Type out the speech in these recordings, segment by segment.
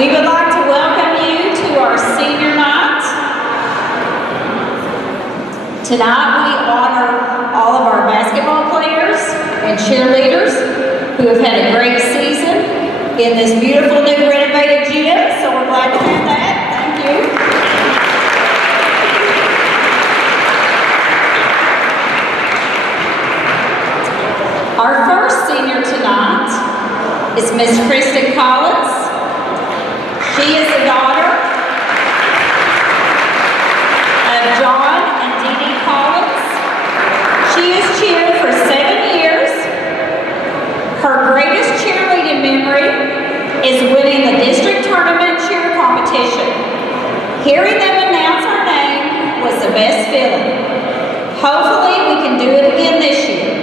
We would like to welcome you to our senior night. Tonight we honor all of our basketball players and cheerleaders who have had a great season in this beautiful new renovated gym, so we're glad to have that. Thank you. Our first senior tonight is Miss Kristen Collins. She is the daughter of John and Dee Dee Collins. She has cheered for 7 years. Her greatest cheerleading memory is winning the district tournament cheer competition. Hearing them announce our name was the best feeling. Hopefully we can do it again this year.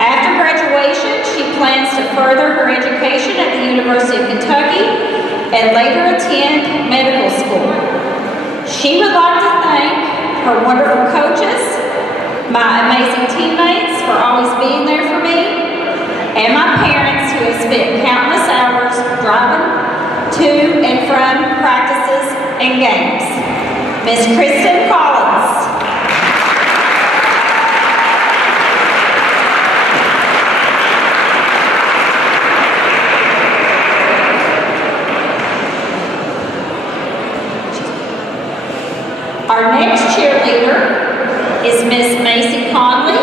After graduation, she plans to further her education at the University of Kentucky and later attend medical school. She would like to thank her wonderful coaches, my amazing teammates for always being there for me, and my parents who have spent countless hours driving to and from practices and games. Miss Kristen Collins. Our next cheerleader is Miss Macy Conley.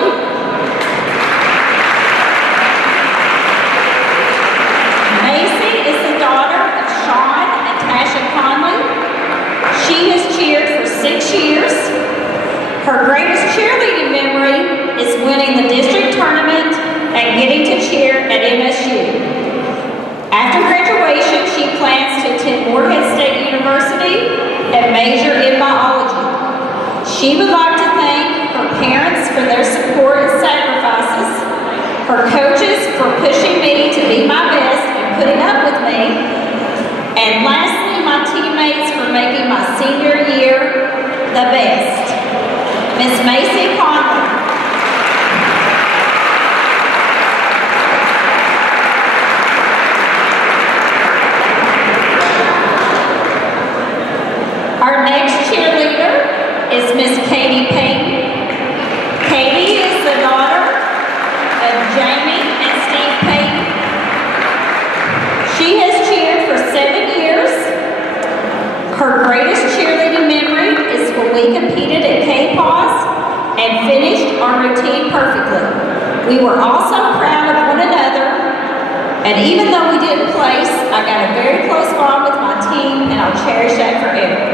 Macy is the daughter of Sean and Tasha Conley. She has cheered for 6 years. Her greatest cheerleading memory is winning the district tournament and getting to cheer at MSU. After graduation, she plans to attend Morehead State University and major in biology. She would like to thank her parents for their support and sacrifices, her coaches for pushing me to be my best and putting up with me, and lastly, my teammates for making my senior year the best. Miss Macy Conley. Our next cheerleader is Miss Katie Payton. Katie is the daughter of Jamie and Steve Payton. She has cheered for 7 years. Her greatest cheerleading memory is when we competed at K-Pause and finished our routine perfectly. We were also proud of one another, and even though we didn't place, I got a very close bond with my team, and I'll cherish that forever.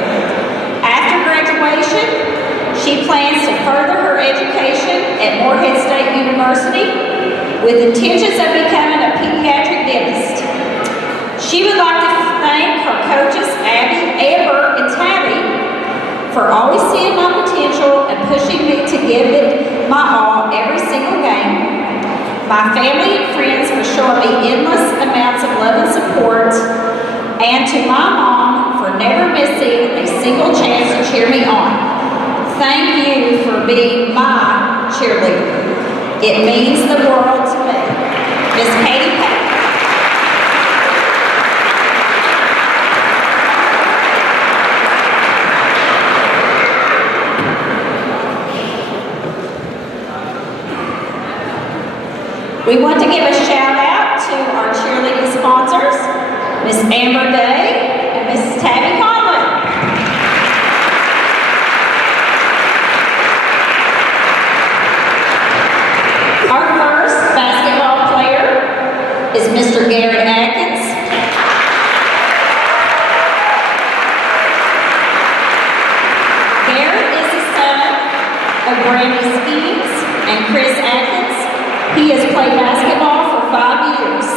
After graduation, she plans to further her education at Morehead State University with intentions of becoming a pediatric dentist. She would like to thank her coaches, Abby, Amber, and Tabby, for always seeing my potential and pushing me to give it my all every single game. My family and friends for showing me endless amounts of love and support, and to my mom for never missing a single chance to cheer me on. Thank you for being my cheerleader. It means the world to me. Miss Katie Payton. We want to give a shout out to our cheerleading sponsors, Miss Amber Day and Mrs. Tabby Conley. Our first basketball player is Mr. Garrett Atkins. Garrett is the son of Brandy Skeens and Chris Atkins. He has played basketball for 5 years.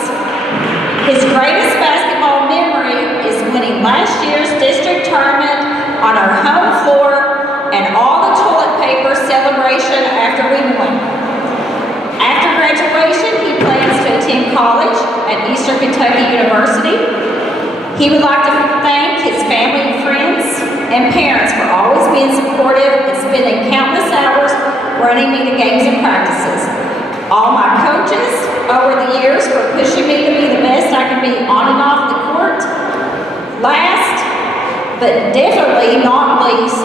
His greatest basketball memory is winning last year's district tournament on our home floor and all the toilet paper celebration after we won. After graduation, he plans to attend college at Eastern Kentucky University. He would like to thank his family and friends and parents for always being supportive and spending countless hours running me to games and practices. All my coaches over the years for pushing me to be the best I can be on and off the court. Last, but definitely not least,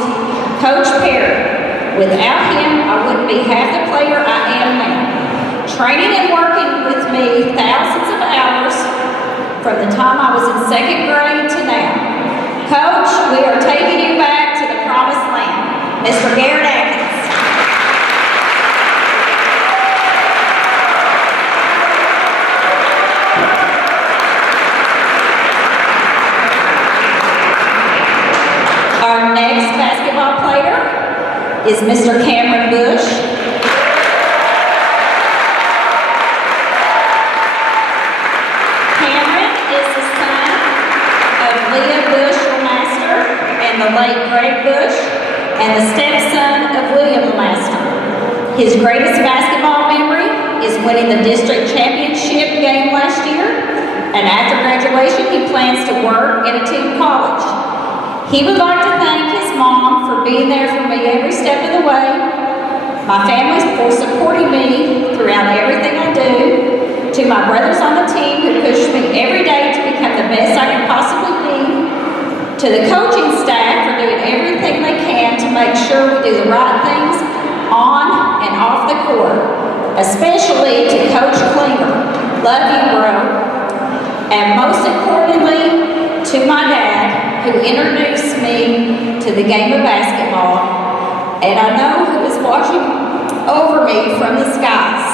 Coach Perry. Without him, I wouldn't be half the player I am now. Training and working with me thousands of hours from the time I was in 2nd grade to now. Coach, we are taking you back to the promised land. Mr. Garrett Atkins. Our next basketball player is Mr. Cameron Bush. Cameron is the son of Leah Bush Lemaster and the late Greg Bush, and the stepson of William Lemaster. His greatest basketball memory is winning the district championship game last year, and after graduation he plans to work and attend college. He would like to thank his mom for being there for me every step of the way, my family for supporting me throughout everything I do, to my brothers on the team who push me every day to become the best I can possibly be, to the coaching staff for doing everything they can to make sure we do the right things on and off the court, especially to Coach Klinger. Love you, bro. And most importantly, to my dad, who introduced me to the game of basketball, and I know who is watching over me from the skies.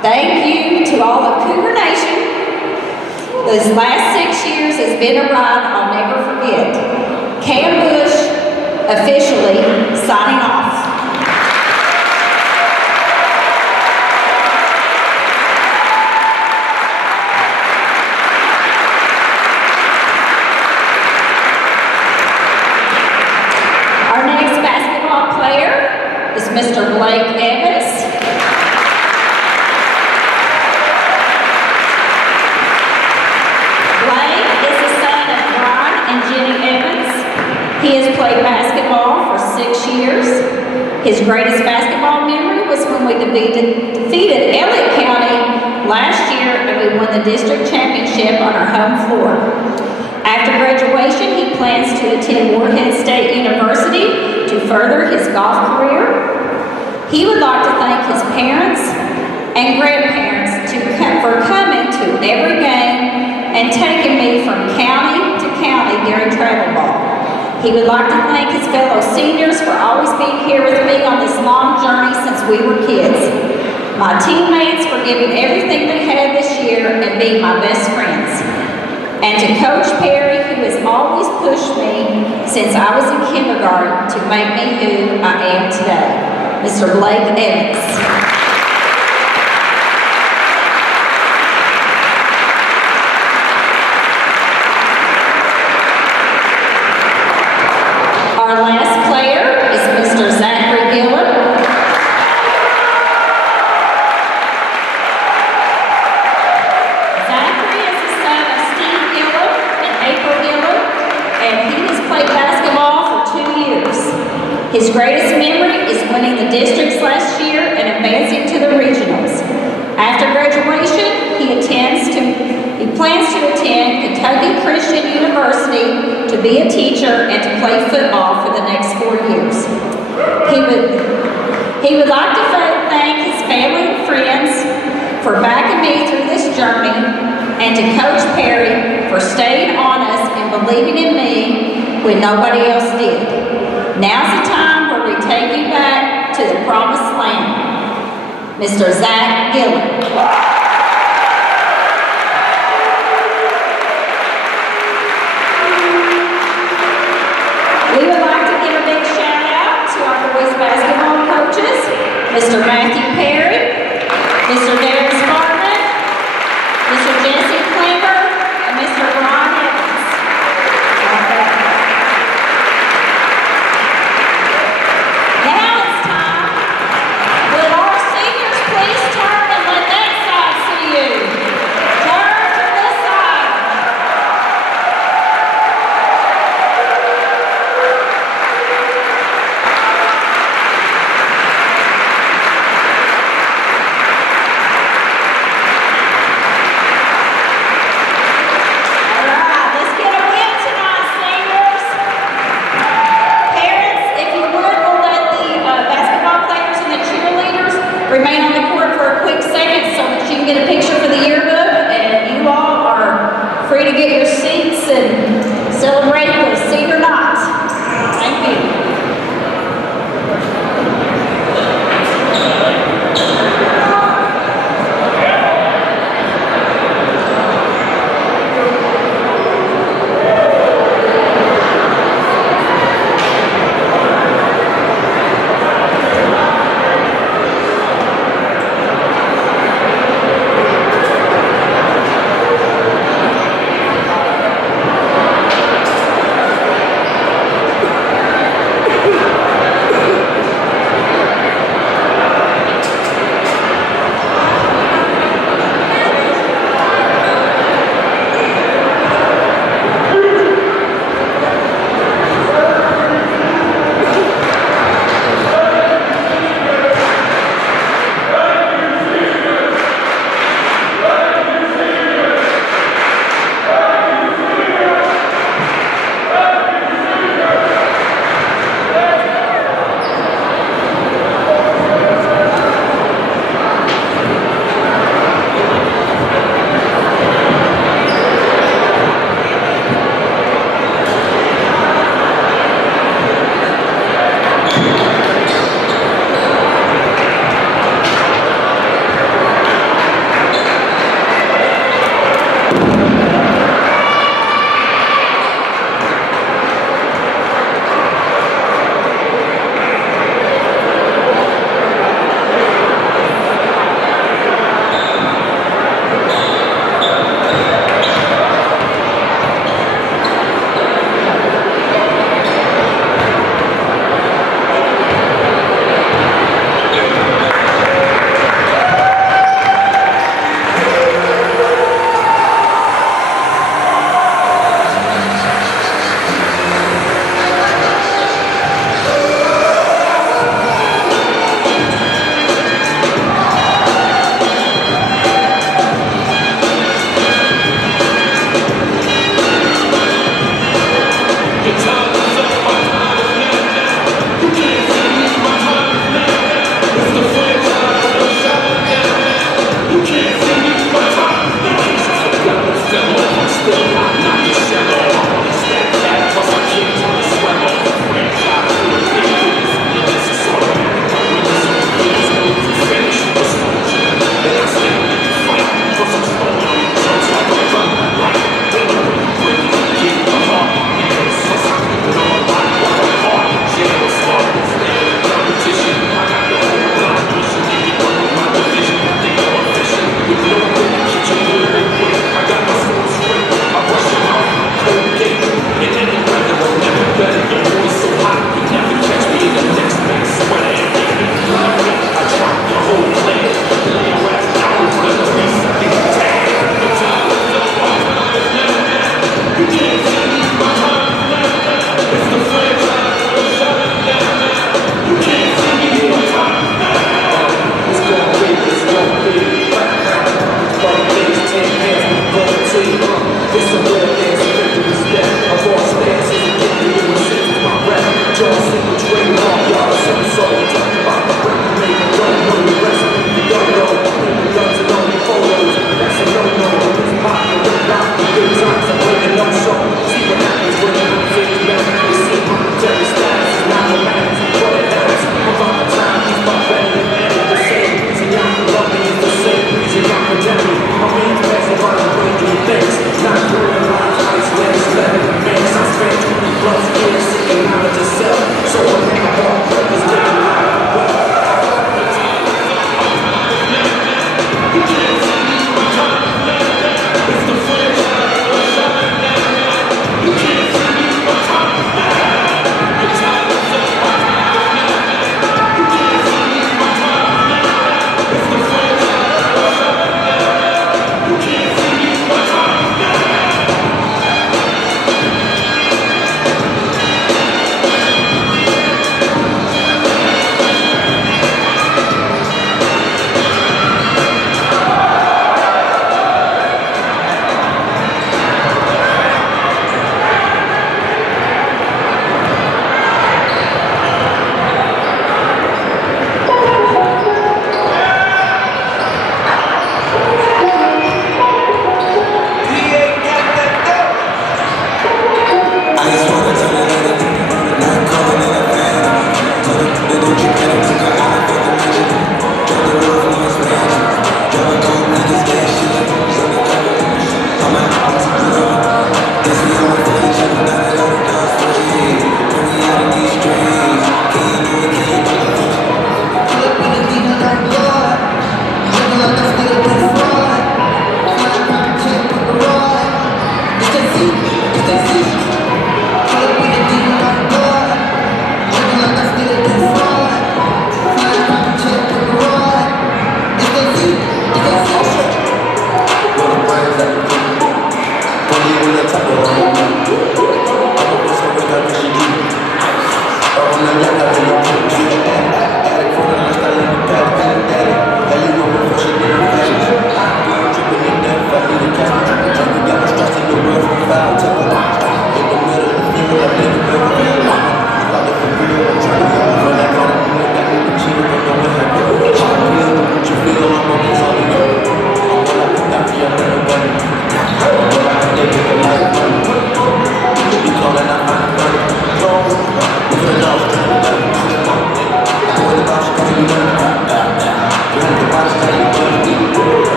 Thank you to all of Cougar Nation. This last 6 years has been a ride I'll never forget. Cam Bush officially signing off. Our next basketball player is Mr. Blake Evans. Blake is the son of Ron and Jenny Evans. He has played basketball for 6 years. His greatest basketball memory was when we defeated Elliott County last year and we won the district championship on our home floor. After graduation, he plans to attend Morehead State University to further his golf career. He would like to thank his parents and grandparents for coming to every game and taking me from county to county during travel ball. He would like to thank his fellow seniors for always being here with me on this long journey since we were kids. My teammates for giving everything they had this year and being my best friends. And to Coach Perry, who has always pushed me since I was in kindergarten to make me who I am today, Mr. Blake Evans. Our last player is Mr. Zachary Gillen. Zachary is the son of Steve Gillen and April Gillen, and he has played basketball for 2 years. His greatest memory is winning the districts last year and advancing to the regionals. After graduation, he plans to attend Kentucky Christian University to be a teacher and to play football for the next 4 years. He would like to thank his family and friends for backing me through this journey, and to Coach Perry for staying on us and believing in me when nobody else did. Now's the time where we take you back to the promised land. Mr. Zach Gillen. We would like to give a big shout out to our boys basketball coaches, Mr. Matthew Perry, Mr. Darren Spartman, Mr. Jesse Klemmer, and Mr. Ron Evans. Now it's time. Would our seniors please turn and let that side see you? Turn to this side. remain on the court for a quick second so that you can get a picture for the yearbook, and you all are free to get your seats and celebrate the senior night. Thank you.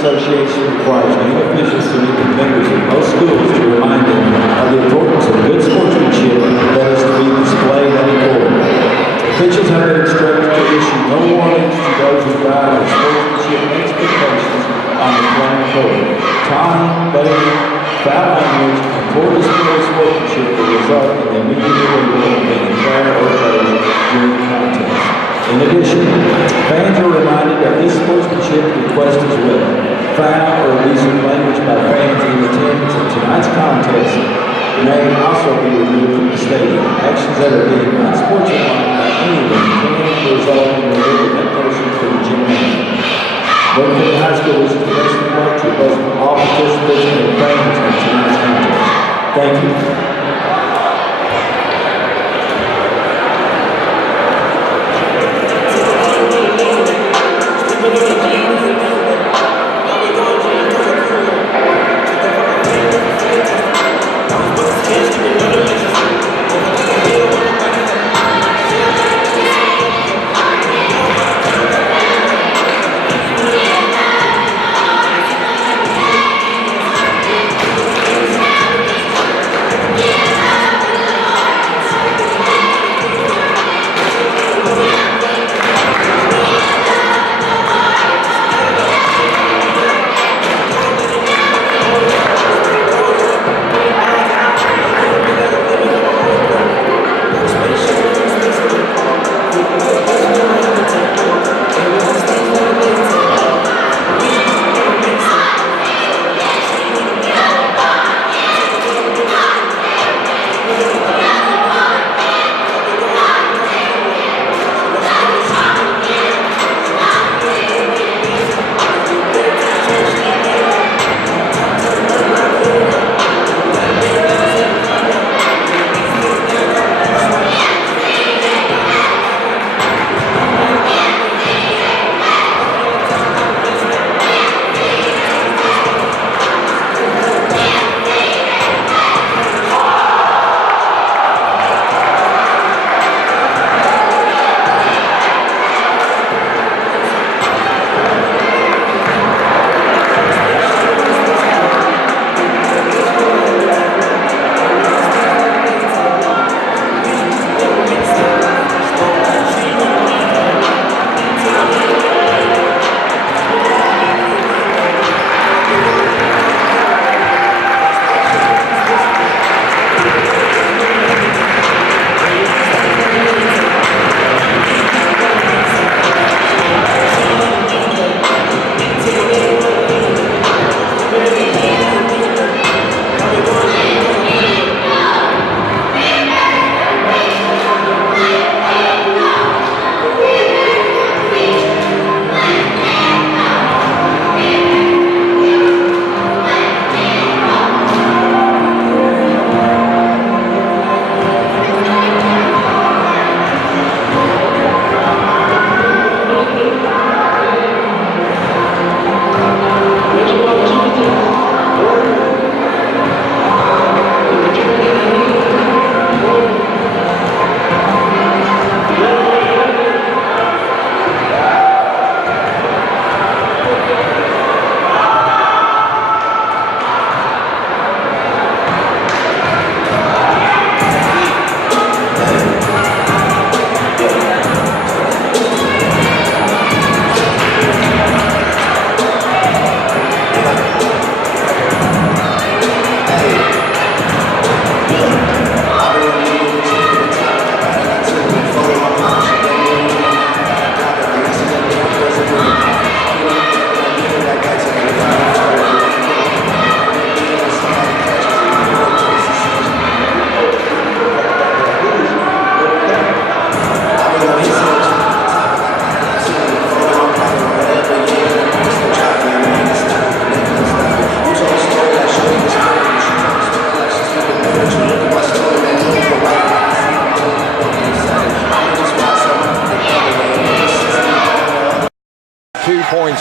Association requires new officials to meet with members of most schools to remind them of the importance of good sportsmanship that is to be displayed on the court. Officials have been instructed to issue no warnings to those who violate sportsmanship expectations on the playing court. Taunting, baiting, foul language, and poor display of sportsmanship will result in the immediate removal of any player or coach during the contest. In addition, fans are reminded of this sportsmanship request as well. Foul or abusive language by fans in attendance at tonight's contest may also be removed from the stadium. Actions that are deemed unsportsmanlike by anyone can result in removing that person from the gymnasium. Both the high school is the best of luck to both all participants and fans in tonight's contest. Thank you.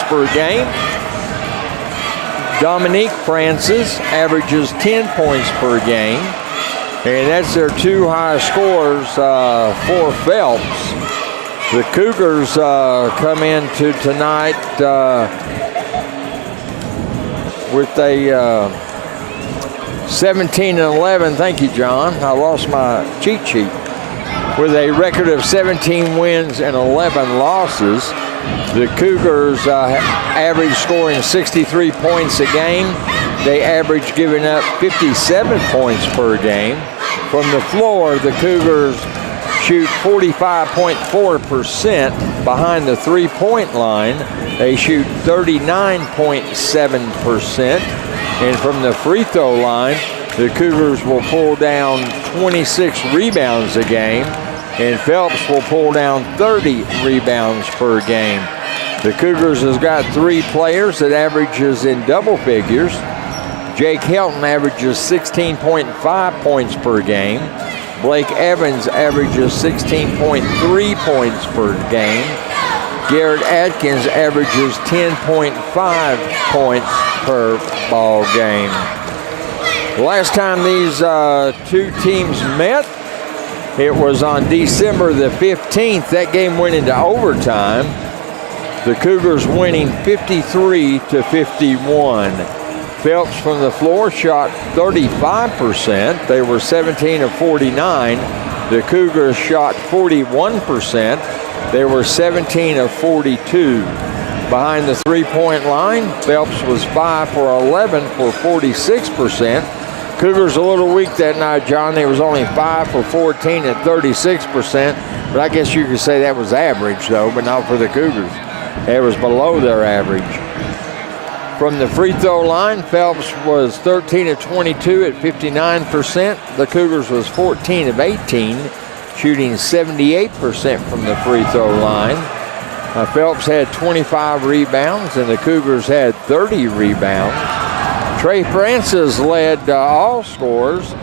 per game. Dominique Francis averages 10 points per game, and that's their two highest scores for Phelps. The Cougars come into tonight with a 17-11. Thank you, John. I lost my cheat sheet. With a record of 17 wins and 11 losses, the Cougars average scoring 63 points a game. They average giving up 57 points per game. From the floor, the Cougars shoot 45.4% behind the three-point line. They shoot 39.7%. And from the free throw line, the Cougars will pull down 26 rebounds a game, and Phelps will pull down 30 rebounds per game. The Cougars has got 3 players that averages in double figures. Jake Helton averages 16.5 points per game. Blake Evans averages 16.3 points per game. Garrett Atkins averages 10.5 points per ball game. Last time these two teams met, it was on December the 15th. That game went into overtime. The Cougars winning 53-51. Phelps from the floor shot 35%. They were 17 of 49. The Cougars shot 41%. They were 17 of 42. Behind the three-point line, Phelps was 5 for 11 for 46%. Cougars a little weak that night, John. They was only 5 for 14 at 36%. But I guess you could say that was average, though, but not for the Cougars. It was below their average. From the free throw line, Phelps was 13 of 22 at 59%. The Cougars was 14 of 18, shooting 78% from the free throw line. Phelps had 25 rebounds, and the Cougars had 30 rebounds. Trey Francis led all scorers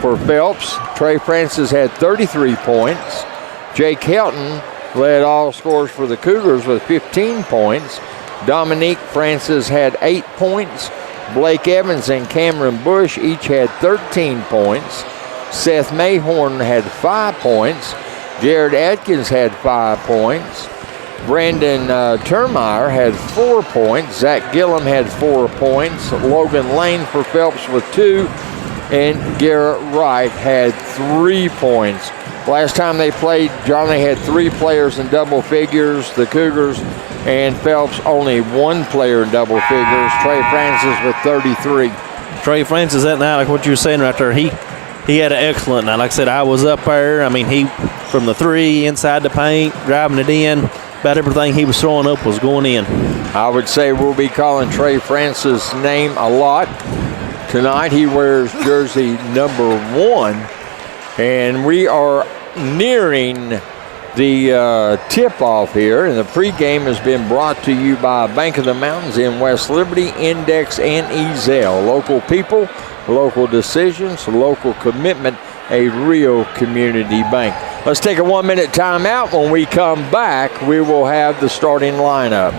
for Phelps. Trey Francis had 33 points. Jake Helton led all scorers for the Cougars with 15 points. Dominique Francis had 8 points. Blake Evans and Cameron Bush each had 13 points. Seth Mayhorn had 5 points. Jared Atkins had 5 points. Brandon Termeyer had 4 points. Zach Gillum had 4 points. Logan Lane for Phelps with 2. And Garrett Wright had 3 points. Last time they played, John, they had 3 players in double figures. The Cougars and Phelps only 1 player in double figures. Trey Francis with 33. Trey Francis that night, like what you were saying right there, he had an excellent night. Like I said, I was up there. I mean, he from the 3 inside the paint, driving it in. About everything he was throwing up was going in. I would say we'll be calling Trey Francis' name a lot tonight. He wears jersey number 1, and we are nearing the tip-off here, and the pregame has been brought to you by Bank of the Mountains in West Liberty, Index, and Ezell. Local people, local decisions, local commitment, a real community bank. Let's take a 1-minute timeout. When we come back, we will have the starting lineup.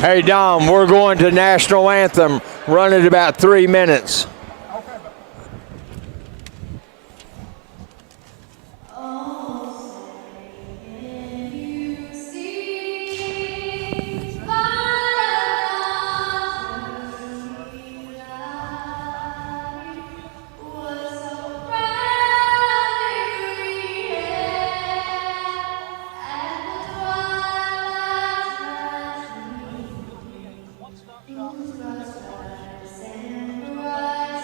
Hey, Dom, we're going to national anthem. Run it about 3 minutes. Rise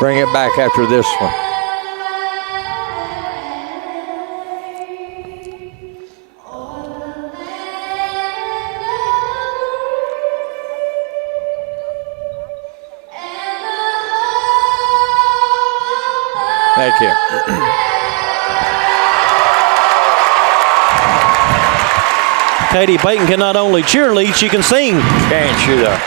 bring it back after this one. Thank you. Katie Payton can not only cheerlead, she can sing. Can't she though?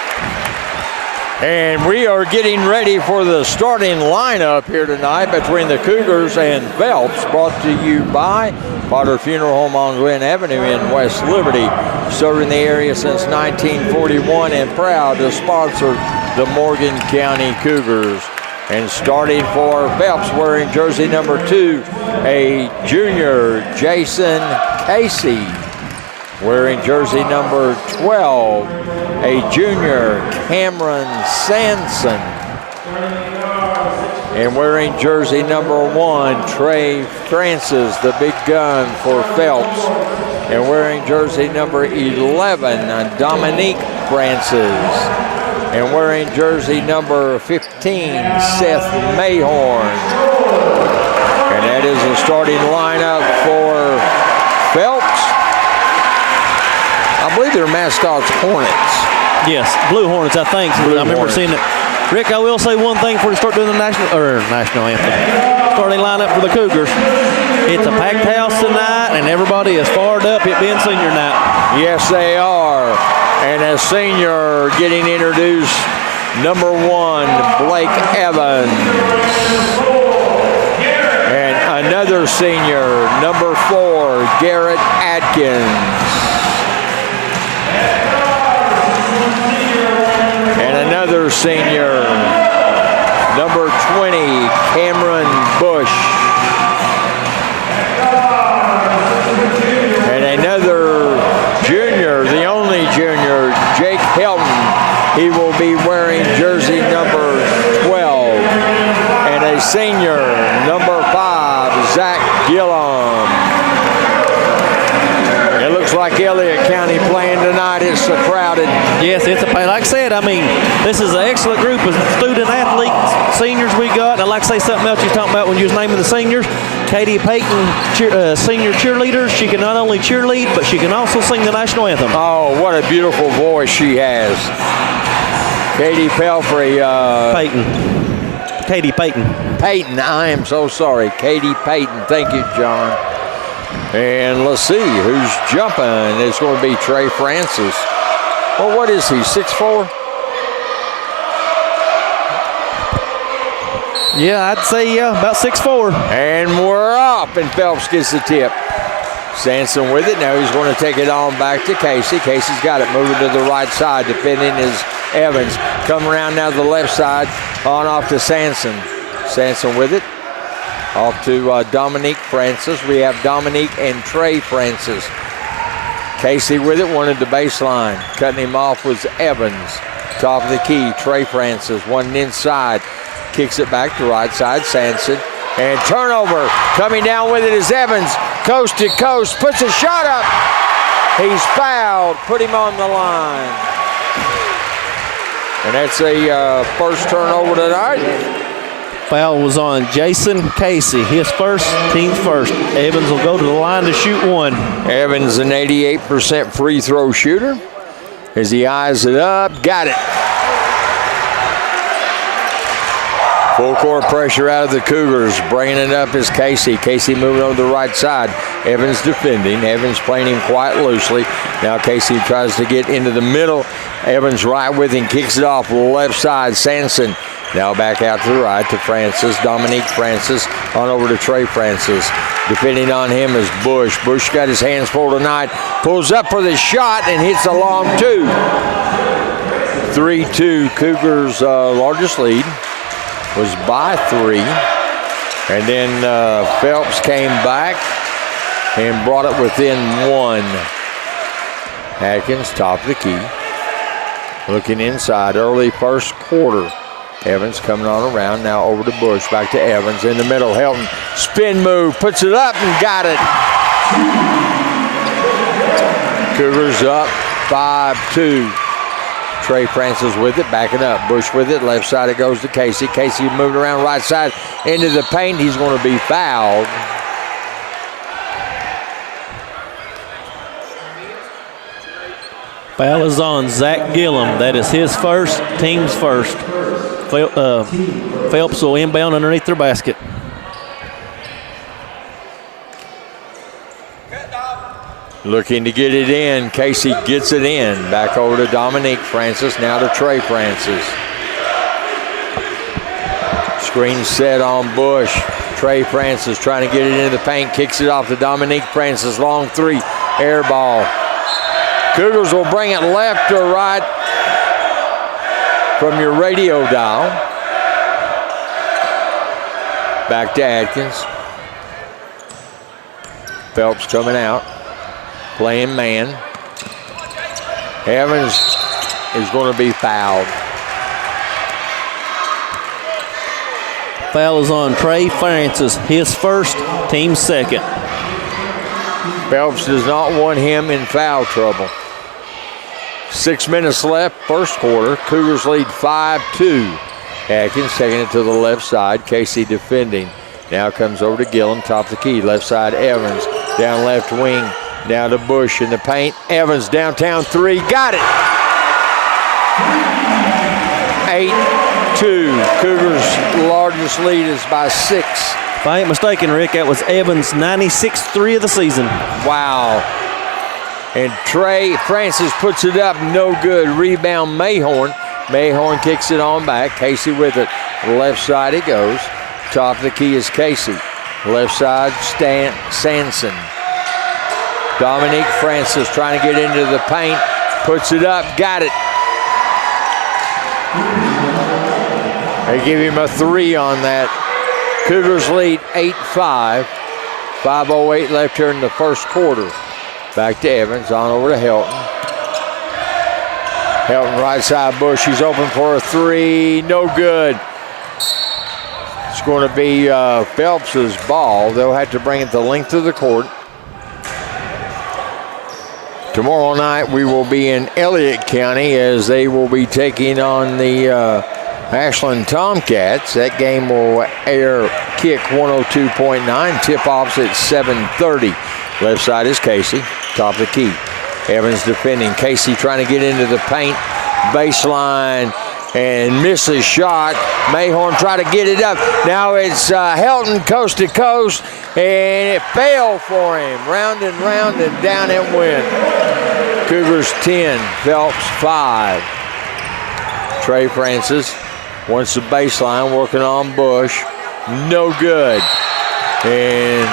And we are getting ready for the starting lineup here tonight between the Cougars and Phelps, brought to you by Potter Funeral Home on Glen Avenue in West Liberty, serving the area since 1941 and proud to sponsor the Morgan County Cougars. And starting for Phelps, wearing jersey number 2, a junior, Jason Casey. Wearing jersey number 12, a junior, Cameron Sanson. And wearing jersey number 1, Trey Francis, the big gun for Phelps. And wearing jersey number 11, Dominique Francis. And wearing jersey number 15, Seth Mayhorn. And that is the starting lineup for Phelps. I believe their mascot's Hornets. Yes, Blue Hornets, I think. I remember seeing it. Rick, I will say one thing before we start doing the national anthem. Starting lineup for the Cougars. It's a packed house tonight, and everybody is fired up, it being senior night. Yes, they are. And as senior getting introduced, number 1, Blake Evans. And another senior, number 4, Garrett Atkins. And another senior, number 20, Cameron Bush. And another junior, the only junior, Jake Helton. He will be wearing jersey number 12. And a senior, number 5, Zach Gillum. It looks like Elliott County playing tonight. It's so crowded. Yes, it's like I said, I mean, this is an excellent group of student athletes, seniors we got. I'd like to say something else you're talking about when you was naming the seniors. Katie Payton, senior cheerleader. She can not only cheerlead, but she can also sing the national anthem. Oh, what a beautiful voice she has. Katie Pelfrey. Payton. Katie Payton. Payton, I am so sorry. Katie Payton. Thank you, John. And let's see who's jumping. It's going to be Trey Francis. Well, what is he, 6'4"? Yeah, I'd say about 6'4". And we're up, and Phelps gets the tip. Sanson with it. Now he's going to take it on back to Casey. Casey's got it, moving to the right side. Defending is Evans. Come around now to the left side, on off to Sanson. Sanson with it. Off to Dominique Francis. We have Dominique and Trey Francis. Casey with it, wanted the baseline. Cutting him off was Evans. Top of the key, Trey Francis. One inside. Kicks it back to right side, Sanson. And turnover. Coming down with it is Evans. Coast to coast. Puts a shot up. He's fouled. Put him on the line. And that's a first turnover tonight. Foul was on Jason Casey. His first, team's first. Evans will go to the line to shoot one. Evans, an 88% free throw shooter. As he eyes it up, got it. Full court pressure out of the Cougars. Bringing it up is Casey. Casey moving on the right side. Evans defending. Evans playing him quite loosely. Now Casey tries to get into the middle. Evans right with him, kicks it off left side. Sanson now back out to the right to Francis. Dominique Francis on over to Trey Francis. Defending on him is Bush. Bush got his hands full tonight. Pulls up for the shot and hits a long 2. 3-2. Cougars' largest lead was by 3. And then Phelps came back and brought it within 1. Atkins, top of the key. Looking inside, early first quarter. Evans coming on around, now over to Bush, back to Evans in the middle. Helton, spin move, puts it up and got it. Cougars up 5-2. Trey Francis with it, backing up. Bush with it, left side it goes to Casey. Casey moving around right side into the paint. He's going to be fouled. Foul is on Zach Gillum. That is his first, team's first. Phelps will inbound underneath their basket. Looking to get it in. Casey gets it in. Back over to Dominique Francis. Now to Trey Francis. Screen set on Bush. Trey Francis trying to get it into the paint. Kicks it off to Dominique Francis. Long three. Air ball. Cougars will bring it left or right from your radio dial. Back to Atkins. Phelps coming out. Playing man. Evans is going to be fouled. Foul is on Trey Francis, his first, team second. Phelps does not want him in foul trouble. 6 minutes left, first quarter. Cougars lead 5-2. Atkins taking it to the left side. Casey defending. Now comes over to Gillum, top of the key. Left side, Evans. Down left wing. Now to Bush in the paint. Evans downtown three. Got it. 8-2. Cougars' largest lead is by 6. If I ain't mistaken, Rick, that was Evans' 96th three of the season. Wow. And Trey Francis puts it up. No good. Rebound Mayhorn. Mayhorn kicks it on back. Casey with it. Left side it goes. Top of the key is Casey. Left side, Sanson. Dominique Francis trying to get into the paint. Puts it up. Got it. They give him a 3 on that. Cougars lead 8-5. 5:08 left here in the first quarter. Back to Evans. On over to Helton. Helton right side Bush. He's open for a 3. No good. It's going to be Phelps' ball. They'll have to bring it the length of the court. Tomorrow night we will be in Elliott County as they will be taking on the Ashland Tomcats. That game will air kick 102.9. Tip-offs at 7:30. Left side is Casey. Top of the key. Evans defending. Casey trying to get into the paint. Baseline. And misses shot. Mayhorn try to get it up. Now it's Helton coast to coast. And it fell for him. Round and round and down it went. Cougars 10, Phelps 5. Trey Francis wants the baseline, working on Bush. No good. And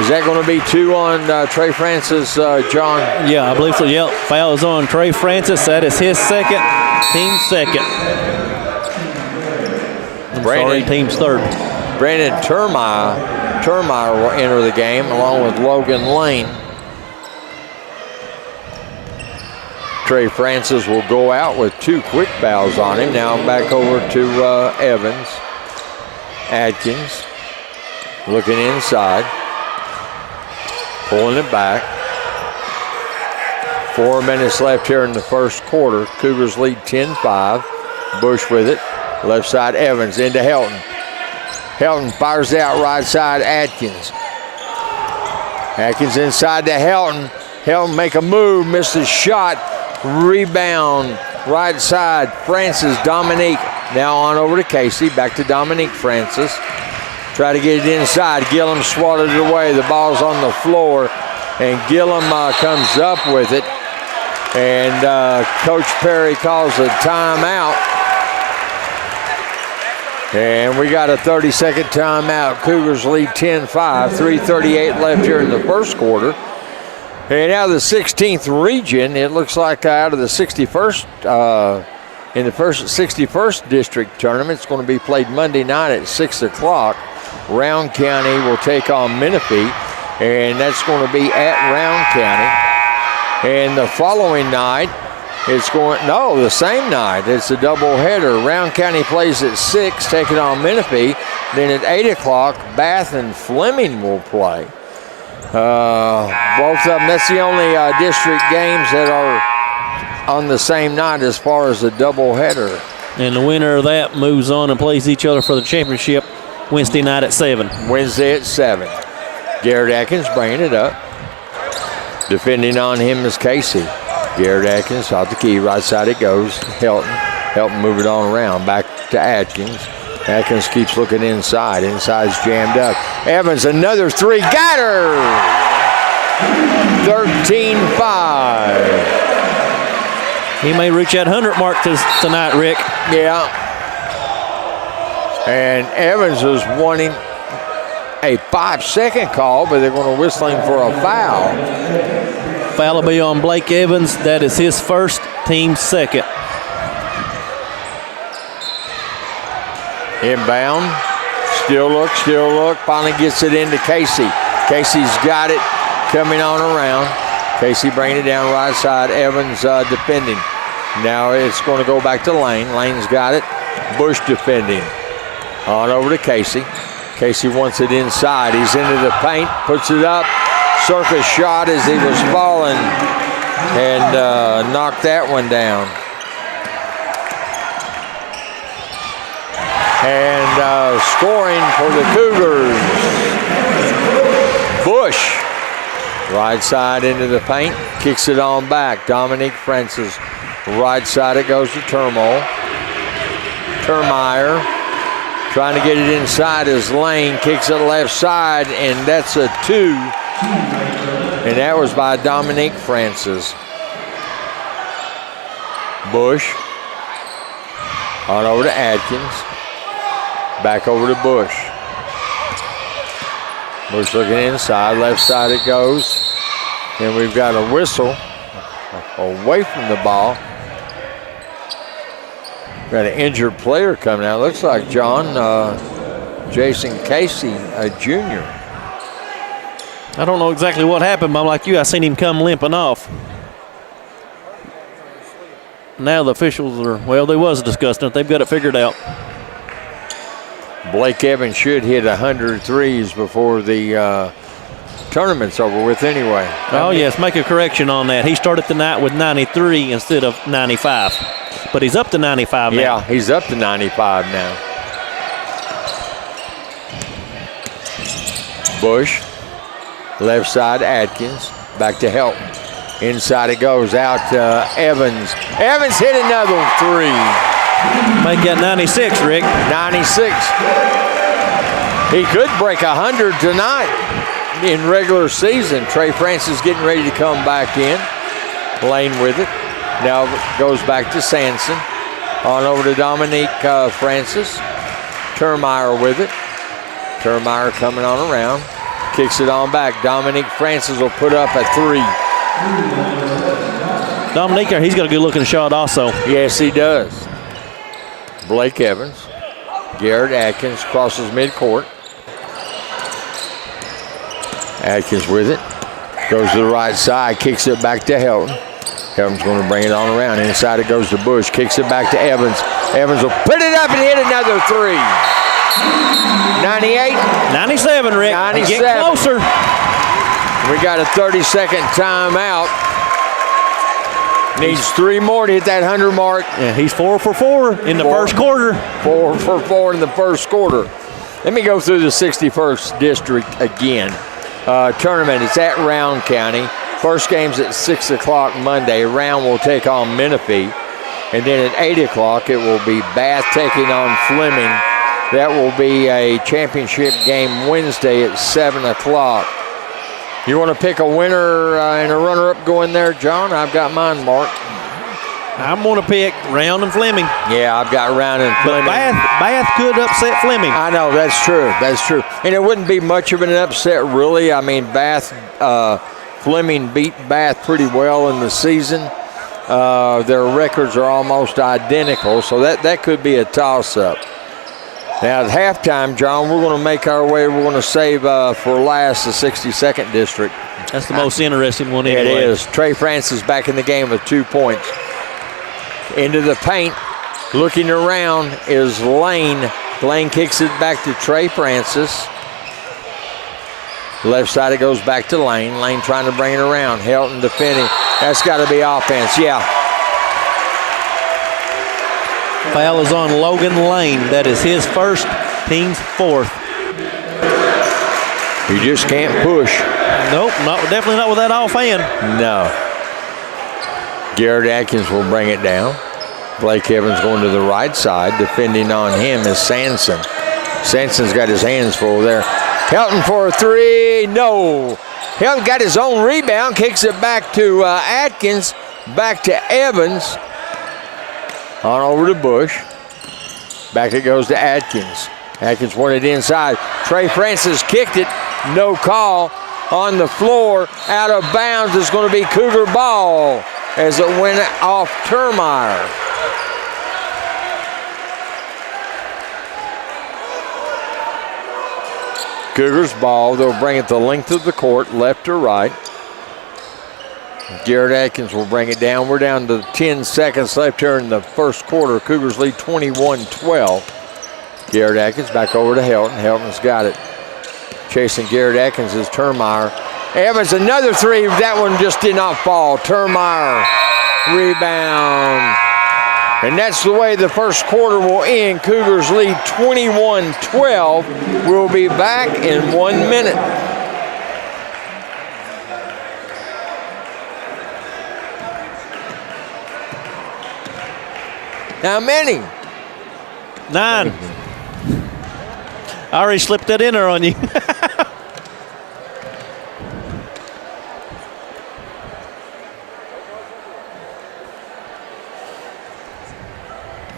is that going to be 2 on Trey Francis, John? Yeah, I believe so. Yep. Foul is on Trey Francis. That is his second, team second. Team's third. Brandon Termeyer will enter the game along with Logan Lane. Trey Francis will go out with 2 quick fouls on him. Now back over to Evans. Atkins looking inside. Pulling it back. 4 minutes left here in the first quarter. Cougars lead 10-5. Bush with it. Left side Evans into Helton. Helton fires out right side Atkins. Atkins inside to Helton. Helton make a move, misses shot. Rebound right side Francis Dominique. Now on over to Casey. Back to Dominique Francis. Try to get it inside. Gillum swatted it away. The ball's on the floor. And Gillum comes up with it. And Coach Perry calls a timeout. And we got a 30-second timeout. Cougars lead 10-5. 3:38 left here in the first quarter. And out of the 16th region, it looks like out of the 61st, in the first 61st district tournament, it's going to be played Monday night at 6 o'clock. Round County will take on Menifee, and that's going to be at Round County. And the following night, it's going, no, the same night. It's a doubleheader. Round County plays at 6, taking on Menifee. Then at 8 o'clock, Bath and Fleming will play. Both of them, that's the only district games that are on the same night as far as a doubleheader. And the winner of that moves on and plays each other for the championship Wednesday night at 7. Wednesday at 7. Garrett Atkins bringing it up. Defending on him is Casey. Garrett Atkins off the key. Right side it goes. Helton move it on around. Back to Atkins. Atkins keeps looking inside. Inside's jammed up. Evans, another three. Got her! 13-5. He may reach that 100 mark tonight, Rick. Yeah. And Evans was wanting a 5-second call, but they're going to whistle him for a foul. Foul will be on Blake Evans. That is his first, team second. Inbound. Still look. Finally gets it into Casey. Casey's got it coming on around. Casey bringing it down right side. Evans defending. Now it's going to go back to Lane. Lane's got it. Bush defending. On over to Casey. Casey wants it inside. He's into the paint. Puts it up. Circus shot as he was falling. And knocked that one down. And scoring for the Cougars. Bush. Right side into the paint. Kicks it on back. Dominique Francis. Right side it goes to Termeyer. Trying to get it inside as Lane kicks it left side, and that's a 2. And that was by Dominique Francis. Bush. On over to Atkins. Back over to Bush. Bush looking inside. Left side it goes. And we've got a whistle away from the ball. Got an injured player coming out. Looks like Jason Casey, a junior. I don't know exactly what happened, but I'm like you. I seen him come limping off. Now the officials are, well, they was discussing it. They've got it figured out. Blake Evans should hit 100 threes before the tournament's over with anyway. Oh, yes, make a correction on that. He started the night with 93 instead of 95. But he's up to 95 now. Yeah, he's up to 95 now. Bush, left side Atkins, back to Helton. Inside it goes out to Evans. Evans hit another three. Make that 96, Rick. 96. He could break 100 tonight in regular season. Trey Francis getting ready to come back in. Lane with it. Now goes back to Sanson. On over to Dominique Francis. Termeyer with it. Termeyer coming on around. Kicks it on back. Dominique Francis will put up a 3. Dominique, he's got a good looking shot also. Yes, he does. Blake Evans. Garrett Atkins crosses midcourt. Atkins with it. Goes to the right side. Kicks it back to Helton. Helton's going to bring it on around. Inside it goes to Bush. Kicks it back to Evans. Evans will put it up and hit another 3. 98. 97, Rick. 97. Get closer. We got a 30-second timeout. Needs 3 more to hit that 100 mark. Yeah, he's 4 for 4 in the first quarter. 4 for 4 in the first quarter. Let me go through the 61st district again. Tournament, it's at Round County. First game's at 6 o'clock Monday. Round will take on Menifee. And then at 8 o'clock, it will be Bath taking on Fleming. That will be a championship game Wednesday at 7 o'clock. You want to pick a winner and a runner-up going there, John? I've got mine marked. I'm going to pick Round and Fleming. Yeah, I've got Round and Fleming. But Bath could upset Fleming. I know, that's true. That's true. And it wouldn't be much of an upset, really. I mean, Fleming beat Bath pretty well in the season. Their records are almost identical, so that could be a toss-up. Now, at halftime, John, we're going to make our way. We're going to save for last the 62nd district. That's the most interesting one anyway. It is. Trey Francis back in the game with 2 points. Into the paint, looking around is Lane. Lane kicks it back to Trey Francis. Left side it goes back to Lane. Lane trying to bring it around. Helton defending. That's got to be offense. Yeah. Foul is on Logan Lane. That is his first, team's fourth. You just can't push. Nope, definitely not with that offhand. No. Garrett Atkins will bring it down. Blake Evans going to the right side. Defending on him is Sanson. Sanson's got his hands full there. Helton for a three. No. Helton got his own rebound. Kicks it back to Atkins. Back to Evans. On over to Bush. Back it goes to Atkins. Atkins wanted inside. Trey Francis kicked it. No call. On the floor. Out of bounds is going to be Cougar ball as it went off Termeyer. Cougars ball. They'll bring it the length of the court, left or right. Garrett Atkins will bring it down. We're down to 10 seconds left here in the first quarter. Cougars lead 21-12. Garrett Atkins back over to Helton. Helton's got it. Chasing Garrett Atkins is Termeyer. Evans, another three. That one just did not fall. Termeyer, rebound. And that's the way the first quarter will end. Cougars lead 21-12. We'll be back in 1 minute. How many? 9. I already slipped that in there on you.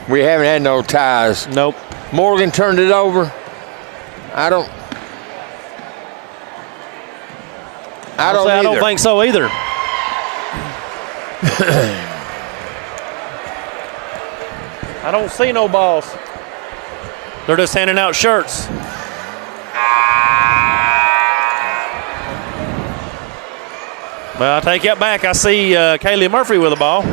We haven't had no ties. Nope. Morgan turned it over. I don't I don't think so either. I don't see no balls. They're just handing out shirts. Well, I'll take that back. I see Kaylee Murphy with the ball.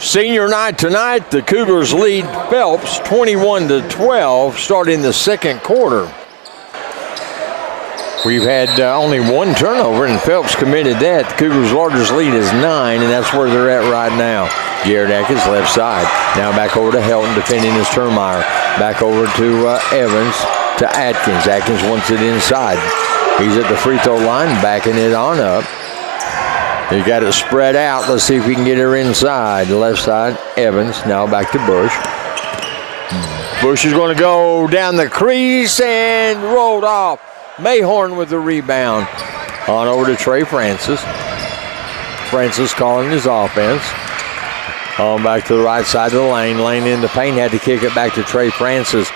Senior night tonight, the Cougars lead Phelps 21-12 starting the second quarter. We've had only one turnover, and Phelps committed that. The Cougars' largest lead is 9, and that's where they're at right now. Garrett Atkins left side. Now back over to Helton, defending his Termeyer. Back over to Evans, to Atkins. Atkins wants it inside. He's at the free throw line, backing it on up. He got it spread out. Let's see if we can get her inside. Left side, Evans. Now back to Bush. Bush is going to go down the crease and rolled off. Mayhorn with the rebound. On over to Trey Francis. Francis calling his offense. On back to the right side of the lane. Lane in the paint. Had to kick it back to Trey Francis.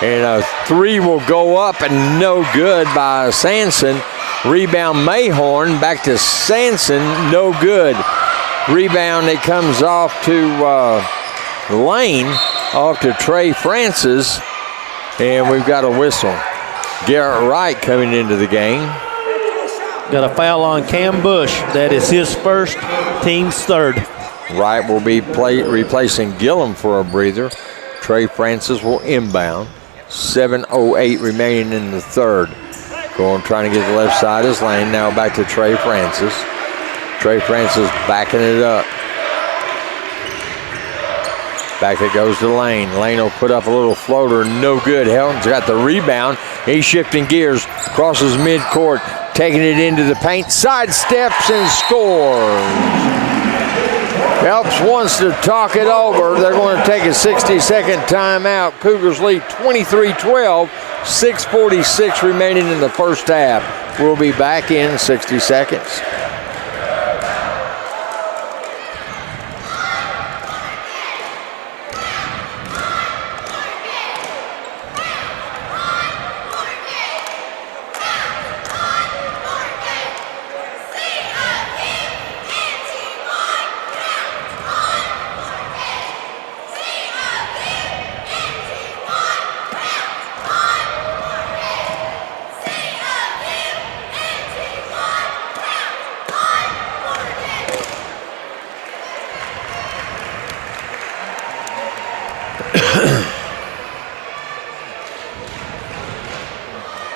And a three will go up and no good by Sanson. Rebound Mayhorn, back to Sanson, no good. Rebound, it comes off to Lane, off to Trey Francis, and we've got a whistle. Garrett Wright coming into the game. Got a foul on Cam Bush. That is his first, team's third. Wright will be replacing Gillum for a breather. Trey Francis will inbound. 7:08 remaining in the third. Going, trying to get the left side of his lane. Now back to Trey Francis. Trey Francis backing it up. Back it goes to Lane. Lane will put up a little floater. No good. Helton's got the rebound. He's shifting gears. Crosses midcourt. Taking it into the paint. Sidesteps and scores. Phelps wants to talk it over. They're going to take a 60-second timeout. Cougars lead 23-12. 6:46 remaining in the first half. We'll be back in 60 seconds.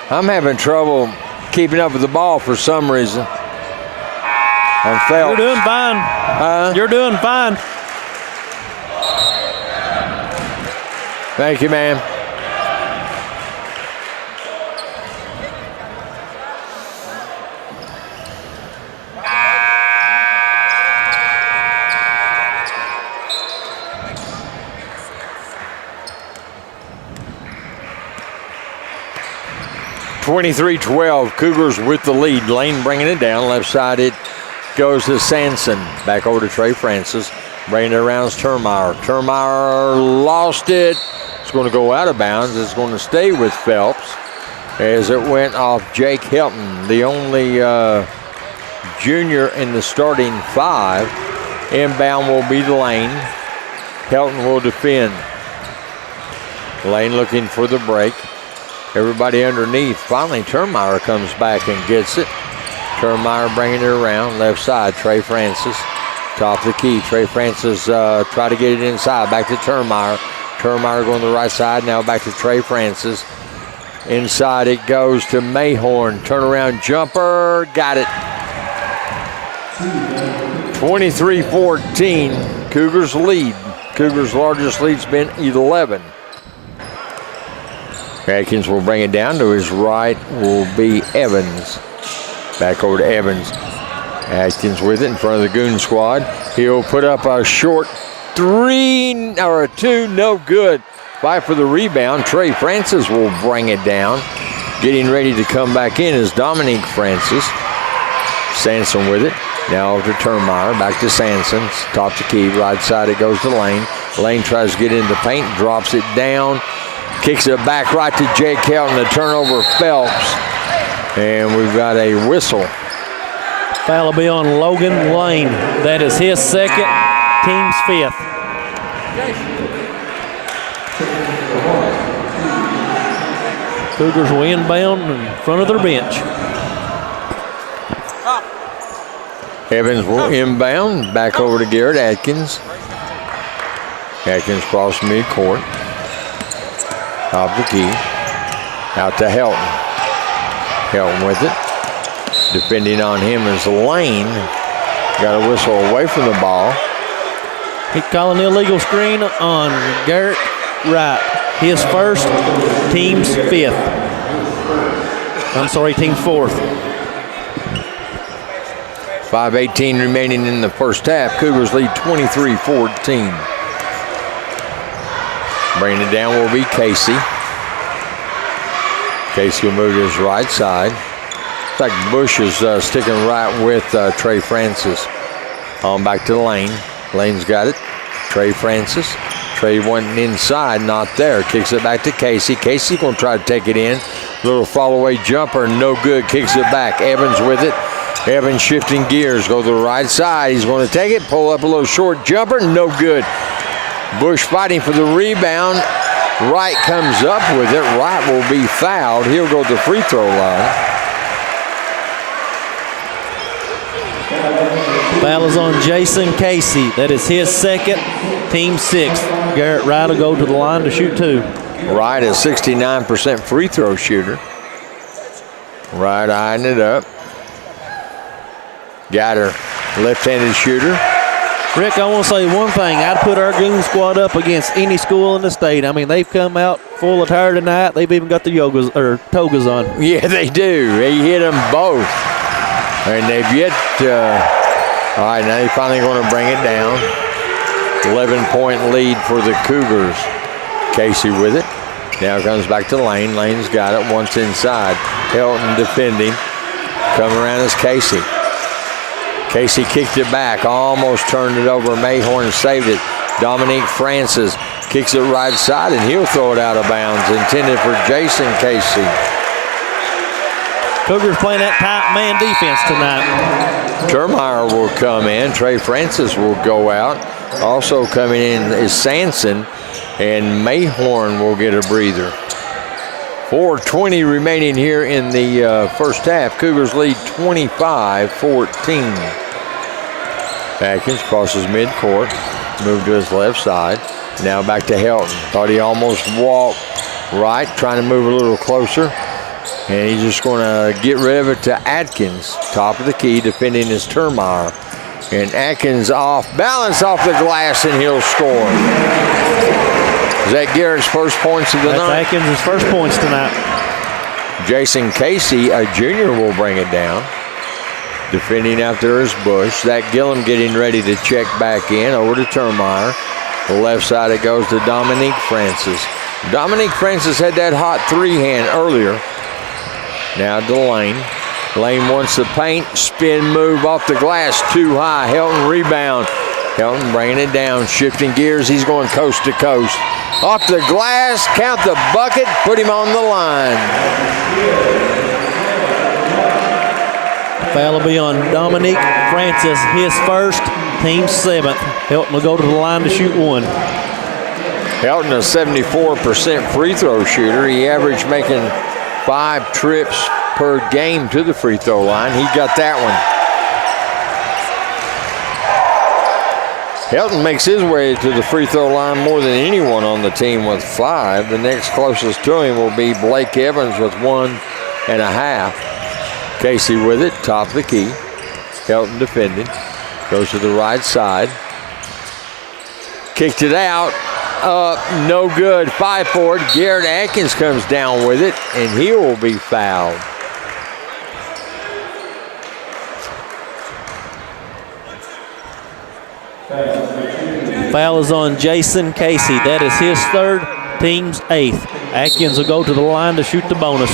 I'm having trouble keeping up with the ball for some reason. And Phelps. You're doing fine. You're doing fine. Thank you, man. (23-12), Cougars with the lead. Lane bringing it down. Left side it goes to Sanson. Back over to Trey Francis. Bringing it around is Termeyer. Termeyer lost it. It's going to go out of bounds. It's going to stay with Phelps as it went off Jake Helton, the only junior in the starting 5. Inbound will be Lane. Helton will defend. Lane looking for the break. Everybody underneath. Finally, Termeyer comes back and gets it. Termeyer bringing it around. Left side, Trey Francis. Top of the key. Trey Francis try to get it inside. Back to Termeyer. Termeyer going to the right side. Now back to Trey Francis. Inside it goes to Mayhorn. Turnaround jumper. Got it. 23-14. Cougars lead. Cougars' largest lead's been 11. Atkins will bring it down. To his right will be Evans. Back over to Evans. Atkins with it in front of the Goon squad. He'll put up a short 3 or a 2, no good. Fight for the rebound. Trey Francis will bring it down. Getting ready to come back in is Dominique Francis. Sanson with it. Now over to Termeyer. Back to Sanson. Top the key. Right side it goes to Lane. Lane tries to get into the paint. Drops it down. Kicks it back right to Jake Helton. The turnover Phelps. And we've got a whistle. Foul will be on Logan Lane. That is his second, team's 5th. Cougars will inbound in front of their bench. Evans will inbound. Back over to Garrett Atkins. Atkins cross midcourt. Top the key. Out to Helton. Helton with it. Defending on him is Lane. Got a whistle away from the ball. He's calling the illegal screen on Garrett Wright. His first, team's 5th. I'm sorry, team's 4th. 5:18 remaining in the first half. Cougars lead 23-14. Bringing it down will be Casey. Casey will move to his right side. Looks like Bush is sticking right with Trey Francis. On back to Lane. Lane's got it. Trey Francis. Trey went inside, not there. Kicks it back to Casey. Casey going to try to take it in. Little fall-away jumper, no good. Kicks it back. Evans with it. Evans shifting gears. Go to the right side. He's going to take it. Pull up a little short jumper, no good. Bush fighting for the rebound. Wright comes up with it. Wright will be fouled. He'll go to the free throw line. Foul is on Jason Casey. That is his second, team 6th. Garrett Wright will go to the line to shoot 2. Wright is 69% free throw shooter. Wright eyeing it up. Got her left-handed shooter. Rick, I want to say one thing. I'd put our Goon squad up against any school in the state. I mean, they've come out full attire tonight. They've even got the togas on. Yeah, they do. They hit them both. And they've yet all right, now they're finally going to bring it down. 11-point lead for the Cougars. Casey with it. Now comes back to Lane. Lane's got it once inside. Helton defending. Coming around is Casey. Casey kicked it back, almost turned it over. Mayhorn saved it. Dominique Francis kicks it right side, and he'll throw it out of bounds. Intended for Jason Casey. Cougars playing that tight man defense tonight. Termeyer will come in. Trey Francis will go out. Also coming in is Sanson, and Mayhorn will get a breather. 4:20 remaining here in the first half. Cougars lead 25-14. Atkins crosses midcourt, moved to his left side. Now back to Helton. Thought he almost walked right, trying to move a little closer. And he's just going to get rid of it to Atkins. Top of the key, defending his Termeyer. And Atkins off balance off the glass, and he'll score. Is that Garrett's first points of the night? That's Atkins' first points tonight. Jason Casey, a junior, will bring it down. Defending out there is Bush. Zach Gillum getting ready to check back in over to Termeyer. The left side it goes to Dominique Francis. Dominique Francis had that hot three-hand earlier. Now to Lane. Lane wants the paint. Spin move off the glass too high. Helton rebound. Helton bringing it down. Shifting gears. He's going coast to coast. Off the glass. Count the bucket. Put him on the line. Foul will be on Dominique Francis. His first, team 7th. Helton will go to the line to shoot one. Helton, a 74% free throw shooter. He averaged making 5 trips per game to the free throw line. He got that one. Helton makes his way to the free throw line more than anyone on the team with 5. The next closest to him will be Blake Evans with 1.5. Casey with it, top of the key. Helton defending. Goes to the right side. Kicked it out. No good. 5 for it. Garrett Atkins comes down with it, and he will be fouled. Foul is on Jason Casey. That is his 3rd, team's 8th. Atkins will go to the line to shoot the bonus.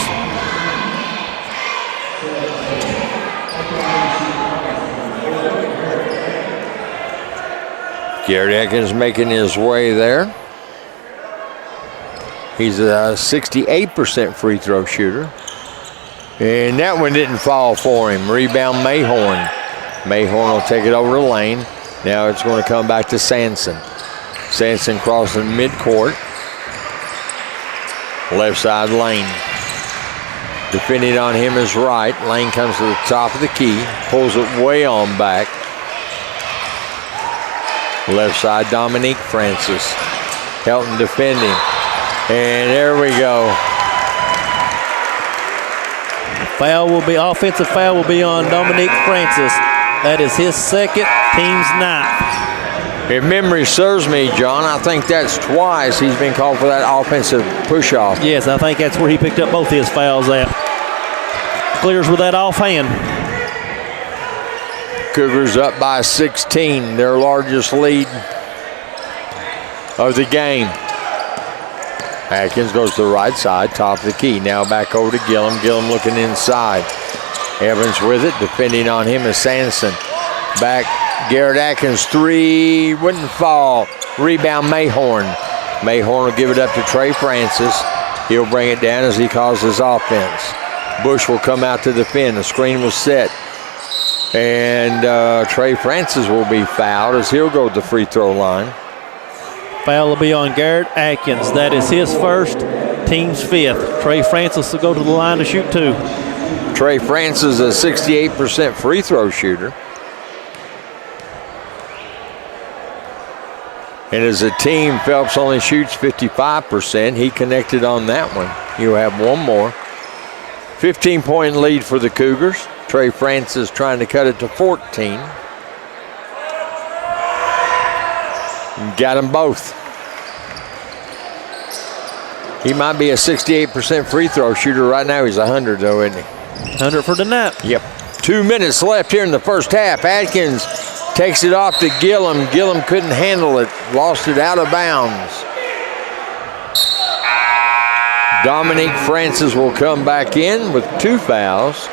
Garrett Atkins making his way there. He's a 68% free throw shooter. And that one didn't fall for him. Rebound Mayhorn. Mayhorn will take it over the lane. Now it's going to come back to Sanson. Sanson crossing midcourt. Left side Lane. Defending on him is right. Lane comes to the top of the key. Pulls it way on back. Left side Dominique Francis. Helton defending. And there we go. Offensive foul will be on Dominique Francis. That is his 2nd, team's 9th. If memory serves me, John, I think that's twice he's been called for that offensive push-off. Yes, I think that's where he picked up both his fouls at. Clears with that offhand. Cougars up by 16, their largest lead of the game. Atkins goes to the right side, top of the key. Now back over to Gillum. Gillum looking inside. Evans with it, defending on him is Sanson. Back, Garrett Atkins, 3, wouldn't fall. Rebound Mayhorn. Mayhorn will give it up to Trey Francis. He'll bring it down as he calls his offense. Bush will come out to defend. The screen was set. And Trey Francis will be fouled as he'll go to the free throw line. Foul will be on Garrett Atkins. That is his 1st, team's 5th. Trey Francis will go to the line to shoot 2. Trey Francis, a 68% free throw shooter. And as a team, Phelps only shoots 55%. He connected on that one. He'll have one more. 15-point lead for the Cougars. Trey Francis trying to cut it to 14. Got them both. He might be a 68% free throw shooter right now. He's 100 though, isn't he? 100 for the night. Yep. 2 minutes left here in the first half. Atkins takes it off to Gillum. Gillum couldn't handle it. Lost it out of bounds. Dominique Francis will come back in with 2 fouls.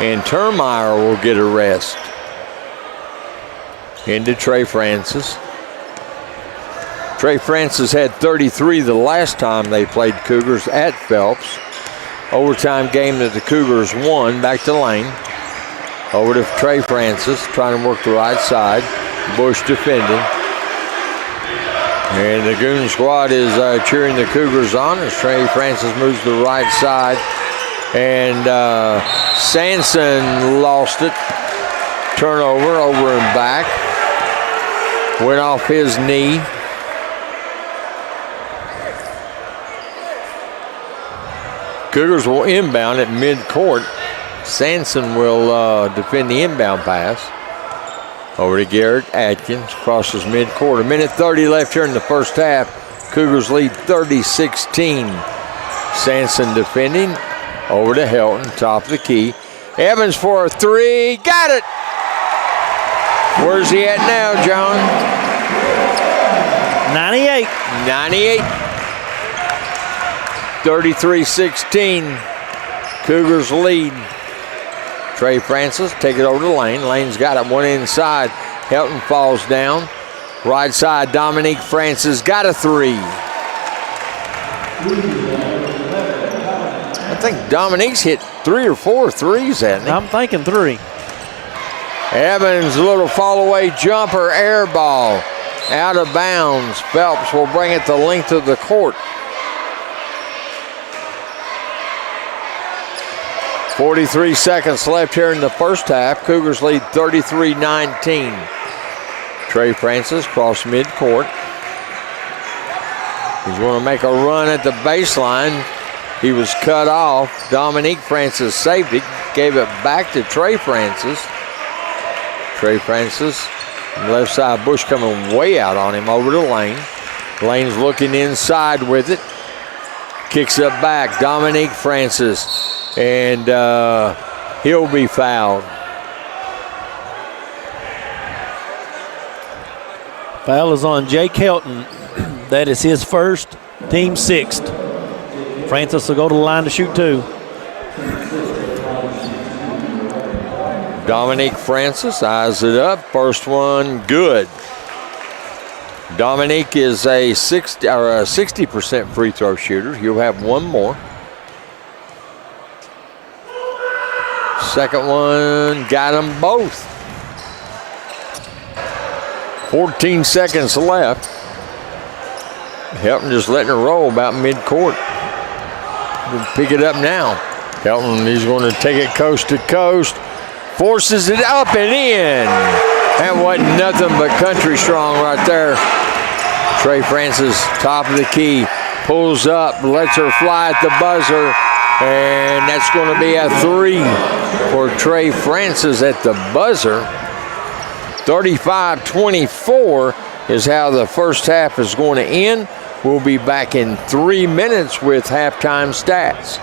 And Termeyer will get a rest. Into Trey Francis. Trey Francis had 33 the last time they played Cougars at Phelps. Overtime game that the Cougars won. Back to Lane. Over to Trey Francis, trying to work the right side. Bush defending. And the Goon squad is cheering the Cougars on as Trey Francis moves to the right side. And Sanson lost it. Turnover over and back. went off his knee. Cougars will inbound at midcourt. Sanson will defend the inbound pass. Over to Garrett Atkins, crosses midcourt. 1:30 left here in the first half. Cougars lead 30-16. Sanson defending. Over to Helton, top of the key. Evans for a three. Got it! Where's he at now, John? 98. 98. 33-16. Cougars lead. Trey Francis take it over to Lane. Lane's got it, one inside. Helton falls down. Right side, Dominique Francis got a three. I think Dominique's hit 3 or 4 threes, hasn't he? I'm thinking 3. Evans, a little fall away jumper, air ball. Out of bounds. Phelps will bring it the length of the court. 43 seconds left here in the first half. Cougars lead 33-19. Trey Francis cross midcourt. He's going to make a run at the baseline. He was cut off. Dominique Francis saved it, gave it back to Trey Francis. Trey Francis, left side, Bush coming way out on him over to Lane. Lane's looking inside with it. Kicks it back, Dominique Francis. And he'll be fouled. Foul is on Jake Helton. That is his first, team 6th. Francis will go to the line to shoot 2. Dominique Francis eyes it up. First one, good. Dominique is a 60% free throw shooter. He'll have one more. Second one, got them both. 14 seconds left. Helton just letting it roll about midcourt. We'll pick it up now. Helton, he's going to take it coast to coast. Forces it up and in. That wasn't nothing but country strong right there. Trey Francis, top of the key, pulls up, lets her fly at the buzzer. And that's going to be a 3 for Trey Francis at the buzzer. 35-24 is how the first half is going to end. We'll be back in 3 minutes with halftime stats.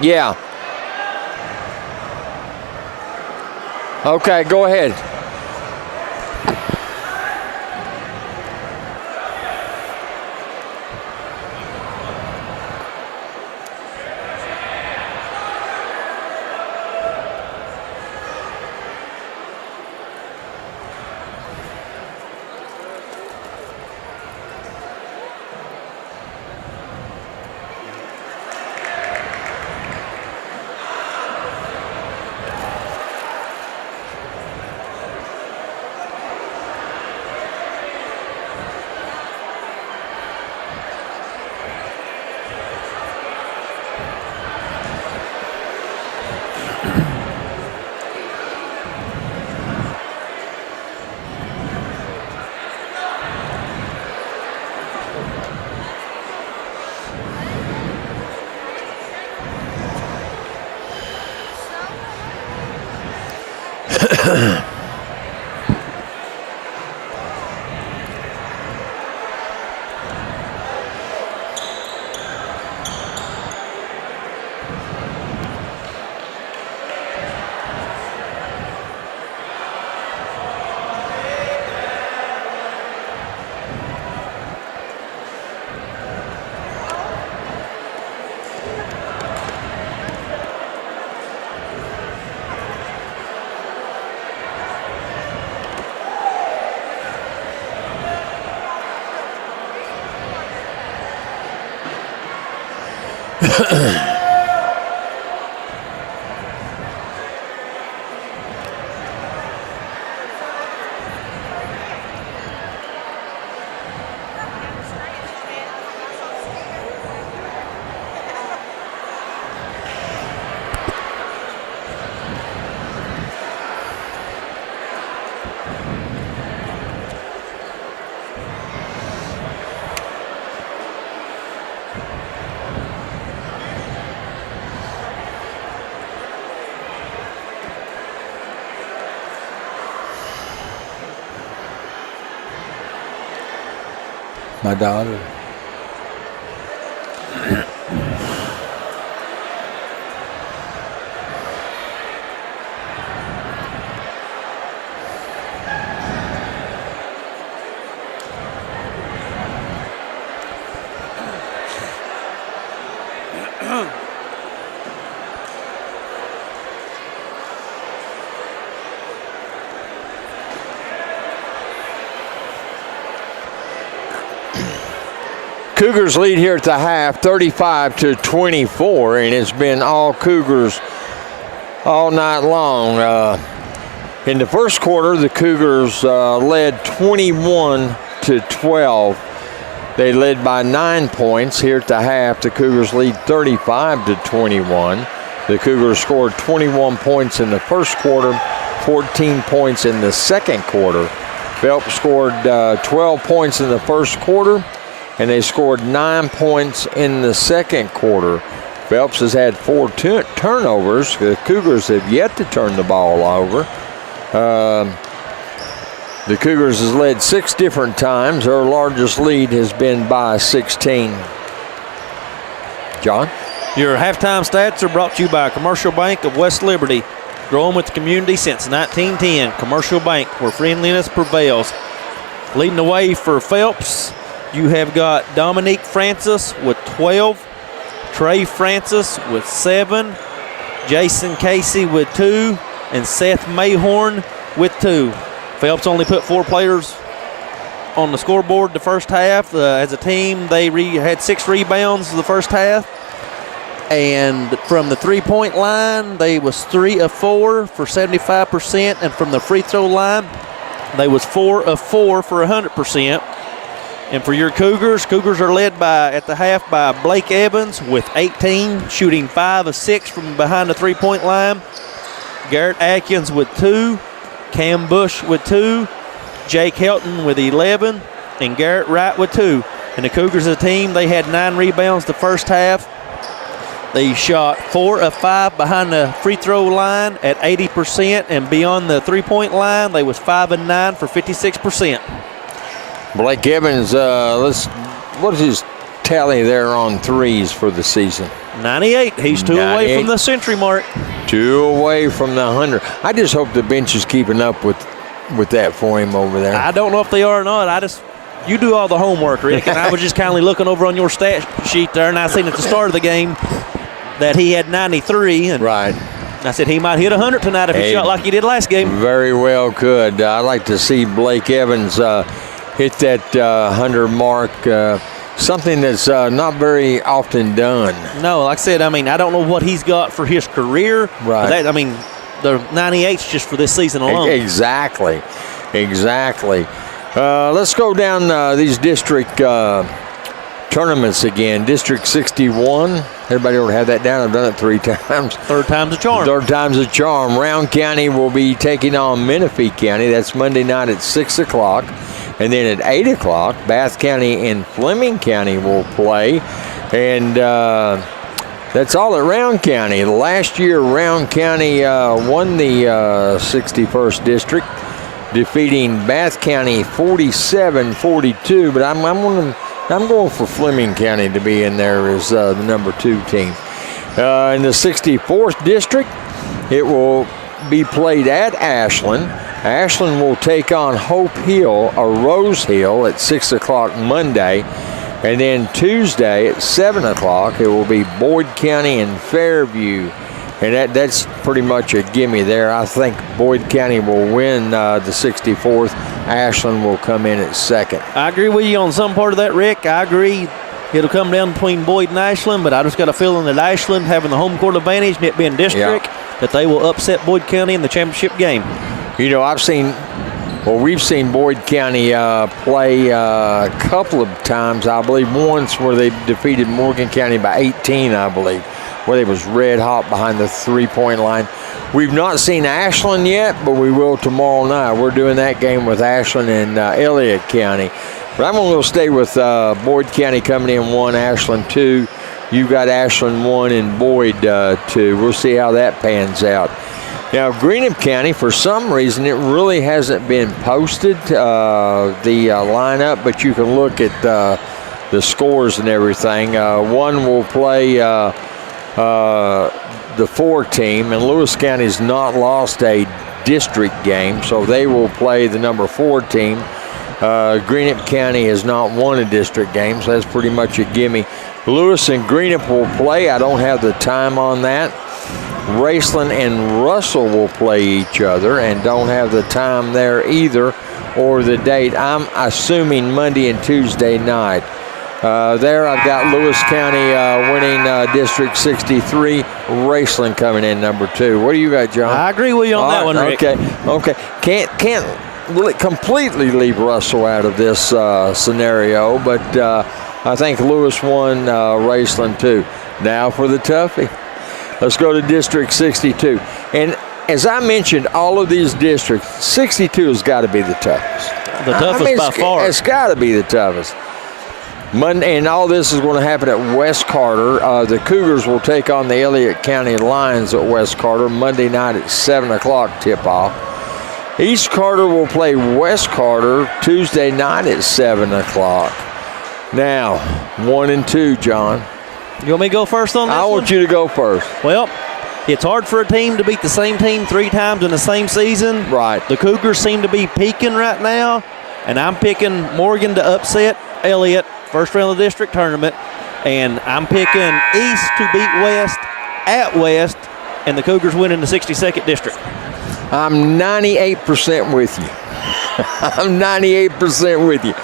Yeah. Okay, go ahead. My daughter. Cougars lead here at the half, 35-24, and it's been all Cougars all night long. In the first quarter, the Cougars led 21-12. They led by 9 points. Here at the half, the Cougars lead 35-21. The Cougars scored 21 points in the first quarter, 14 points in the second quarter. Phelps scored 12 points in the first quarter, and they scored 9 points in the second quarter. Phelps has had 4 turnovers. The Cougars have yet to turn the ball over. The Cougars has led 6 different times. Their largest lead has been by 16. John? Your halftime stats are brought to you by Commercial Bank of West Liberty. Growing with the community since 1910. Commercial Bank, where friendliness prevails. Leading the way for Phelps, you have got Dominique Francis with 12, Trey Francis with 7, Jason Casey with 2, and Seth Mayhorn with 2. Phelps only put 4 players on the scoreboard the first half. As a team, they had 6 rebounds the first half. And from the three-point line, they was 3 of 4 for 75%. And from the free throw line, they was 4 of 4 for 100%. And for your Cougars are led at the half by Blake Evans with 18, shooting 5 of 6 from behind the three-point line. Garrett Atkins with 2, Cam Bush with 2, Jake Helton with 11, and Garrett Wright with 2. And the Cougars as a team, they had 9 rebounds the first half. They shot 4 of 5 behind the free throw line at 80%, and beyond the three-point line, they was 5 of 9 for 56%. Blake Evans, what is his tally there on threes for the season? 98. He's 2 away from the century mark. 2 away from the 100. I just hope the bench is keeping up with that for him over there. I don't know if they are or not. You do all the homework, Rick, and I was just kindly looking over on your stat sheet there, and I seen at the start of the game that he had 93. And right. I said he might hit 100 tonight if he shot like he did last game. Very well could. I'd like to see Blake Evans hit that 100 mark, something that's not very often done. No, like I said, I don't know what he's got for his career. Right. But the 98's just for this season alone. Exactly. Let's go down these district tournaments again. District 61. Everybody ought to have that down. I've done it 3 times. Third time's a charm. Third time's a charm. Round County will be taking on Menifee County. That's Monday night at 6 o'clock. And then at 8 o'clock, Bath County and Fleming County will play. And that's all at Round County. Last year, Round County won the 61st District, defeating Bath County 47-42. But I'm going for Fleming County to be in there as the number 2 team. In the 64th District, it will be played at Ashland. Ashland will take on Hope Hill or Rose Hill at 6 o'clock Monday. And then Tuesday at 7 o'clock, it will be Boyd County and Fairview. And that's pretty much a gimme there. I think Boyd County will win the 64th. Ashland will come in at 2nd. I agree with you on some part of that, Rick. I agree it'll come down between Boyd and Ashland, but I just got a feeling that Ashland, having the home court advantage and it being district, that they will upset Boyd County in the championship game. You know, we've seen Boyd County play a couple of times, I believe once where they defeated Morgan County by 18, I believe, where they was red hot behind the three-point line. We've not seen Ashland yet, but we will tomorrow night. We're doing that game with Ashland and Elliott County. But I'm going to stay with Boyd County coming in 1, Ashland 2. You've got Ashland 1 and Boyd 2. We'll see how that pans out. Now, Greenup County, for some reason, it really hasn't been posted, the lineup, but you can look at the scores and everything. One will play the 4 team, and Lewis County's not lost a district game, so they will play the number 4 team. Greenup County has not won a district game, so that's pretty much a gimme. Lewis and Greenup will play. I don't have the time on that. Raceland and Russell will play each other, and don't have the time there either, or the date. I'm assuming Monday and Tuesday night. There I've got Lewis County winning District 63, Raceland coming in number 2. What do you got, John? I agree with you on that one, Rick. Okay. Can't really completely leave Russell out of this scenario, but I think Lewis won, Raceland 2. Now for the toughie. Let's go to District 62. And as I mentioned, all of these districts, 62 has got to be the toughest. The toughest by far. It's got to be the toughest. Monday, and all this is going to happen at West Carter. The Cougars will take on the Elliott County Lions at West Carter Monday night at 7 o'clock tip-off. East Carter will play West Carter Tuesday night at 7 o'clock. Now, 1 and 2, John. You want me to go first on this I want you to go first. Well, it's hard for a team to beat the same team 3 times in the same season. Right. The Cougars seem to be peaking right now, and I'm picking Morgan to upset Elliott, first round of the district tournament, and I'm picking East to beat West at West, and the Cougars win in the 62nd district. I'm 98% with you. I'm 98% with you.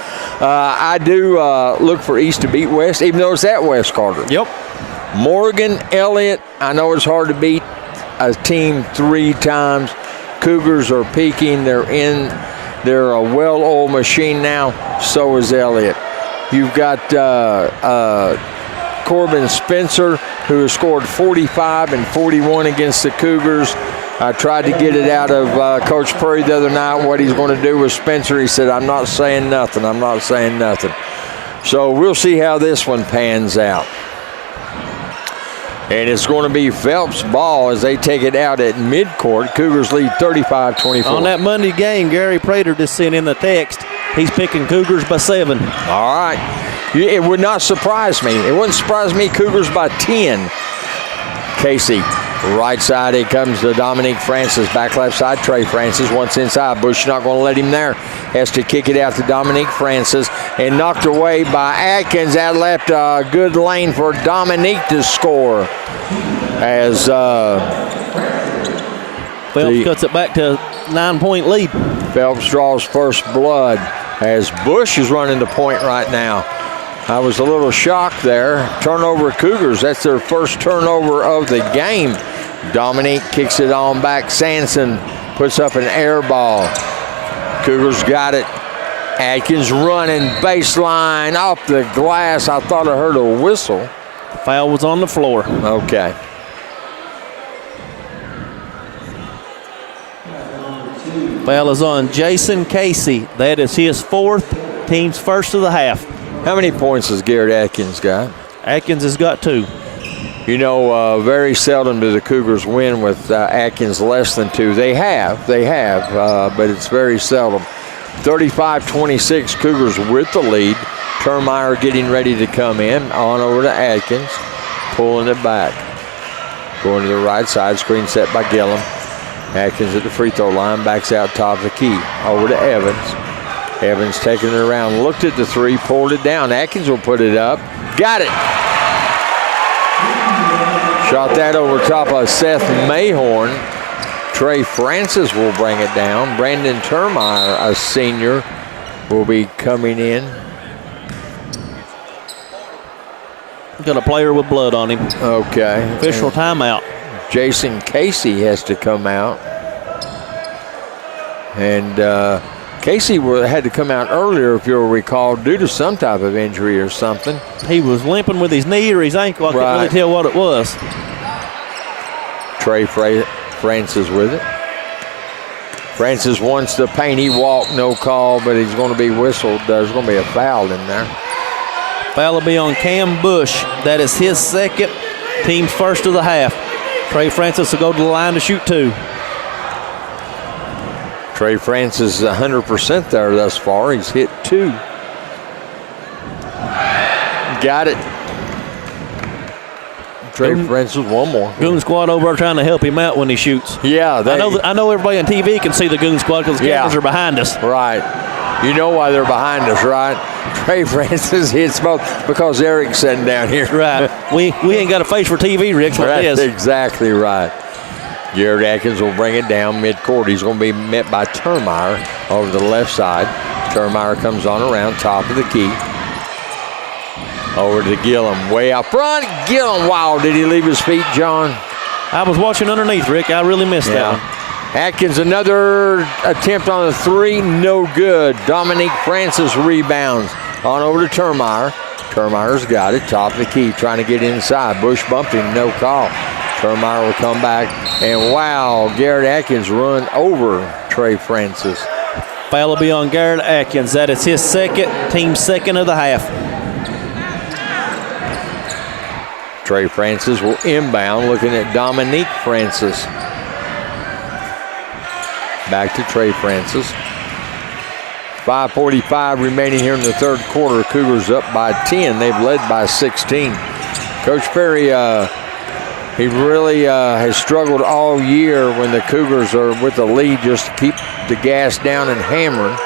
I do look for East to beat West, even though it's at West Carter. Yep. Morgan, Elliott, I know it's hard to beat a team 3 times. Cougars are peaking. They're a well-oiled machine now. So is Elliott. You've got Corbin Spencer, who has scored 45 and 41 against the Cougars. I tried to get it out of Coach Purdy the other night, what he's going to do with Spencer. He said, I'm not saying nothing. So we'll see how this one pans out. And it's going to be Phelps ball as they take it out at midcourt. Cougars lead 35-24. On that Monday game, Gary Prater just sent in the text. He's picking Cougars by 7. All right. It would not surprise me. It wouldn't surprise me. Cougars by 10. Casey. Right side, it comes to Dominique Francis. Back left side, Trey Francis. Once inside, Bush not going to let him there. Has to kick it out to Dominique Francis. And knocked away by Atkins. That left a good lane for Dominique to score. As Phelps cuts it back to 9-point lead. Phelps draws first blood as Bush is running the point right now. I was a little shocked there. Turnover Cougars. That's their first turnover of the game. Dominique kicks it on back. Sanson puts up an air ball. Cougars got it. Atkins running baseline off the glass. I thought I heard a whistle. Foul was on the floor. Okay. Foul is on Jason Casey. That is his 4th, team's first of the half. How many points has Garrett Atkins got? Atkins has got 2. You know, very seldom do the Cougars win with Atkins less than 2. They have, but it's very seldom. 35-26, Cougars with the lead. Termeyer getting ready to come in. On over to Atkins, pulling it back. Going to the right side, screen set by Gillum. Atkins at the free throw line, backs out top of the key. Over to Evans. Evans taking it around, looked at the 3, pulled it down. Atkins will put it up. Got it. Shot that over top of Seth Mayhorn. Trey Francis will bring it down. Brandon Termeyer, a senior, will be coming in. Got a player with blood on him. Okay. Official timeout. Jason Casey has to come out. And Casey had to come out earlier, if you'll recall, due to some type of injury or something. He was limping with his knee or his ankle. I couldn't really tell what it was. Trey Francis with it. Francis wants the paint. He walked, no call, but he's going to be whistled. There's going to be a foul in there. Foul will be on Cam Bush. That is his 2nd, team's first of the half. Trey Francis will go to the line to shoot 2. Trey Francis is 100% there thus far. He's hit 2. Got it. Trey Francis, one more. Goon Squad over there trying to help him out when he shoots. Yeah. I know everybody on TV can see the Goon Squad because the cameras are behind us. Right. You know why they're behind us, right? Trey Francis hits both because Eric's sitting down here. Right. We ain't got a face for TV, Rick. That's exactly right. Garrett Atkins will bring it down midcourt. He's going to be met by Termeyer over the left side. Termeyer comes on around top of the key. Over to Gillum, way out front. Gillum, wow, did he leave his feet, John? I was watching underneath, Rick. I really missed that one. Atkins, another attempt on the 3, no good. Dominique Francis rebounds. On over to Termeyer. Termeyer's got it, top of the key, trying to get inside. Bush bumped him, no call. Termeyer will come back, and wow, Garrett Atkins run over Trey Francis. Foul will be on Garrett Atkins. That is his second, team second of the half. Trey Francis will inbound, looking at Dominique Francis. Back to Trey Francis. 5:45 remaining here in the third quarter. Cougars up by 10. They've led by 16. Coach Perry, he really has struggled all year when the Cougars are with the lead, just to keep the gas down and hammering.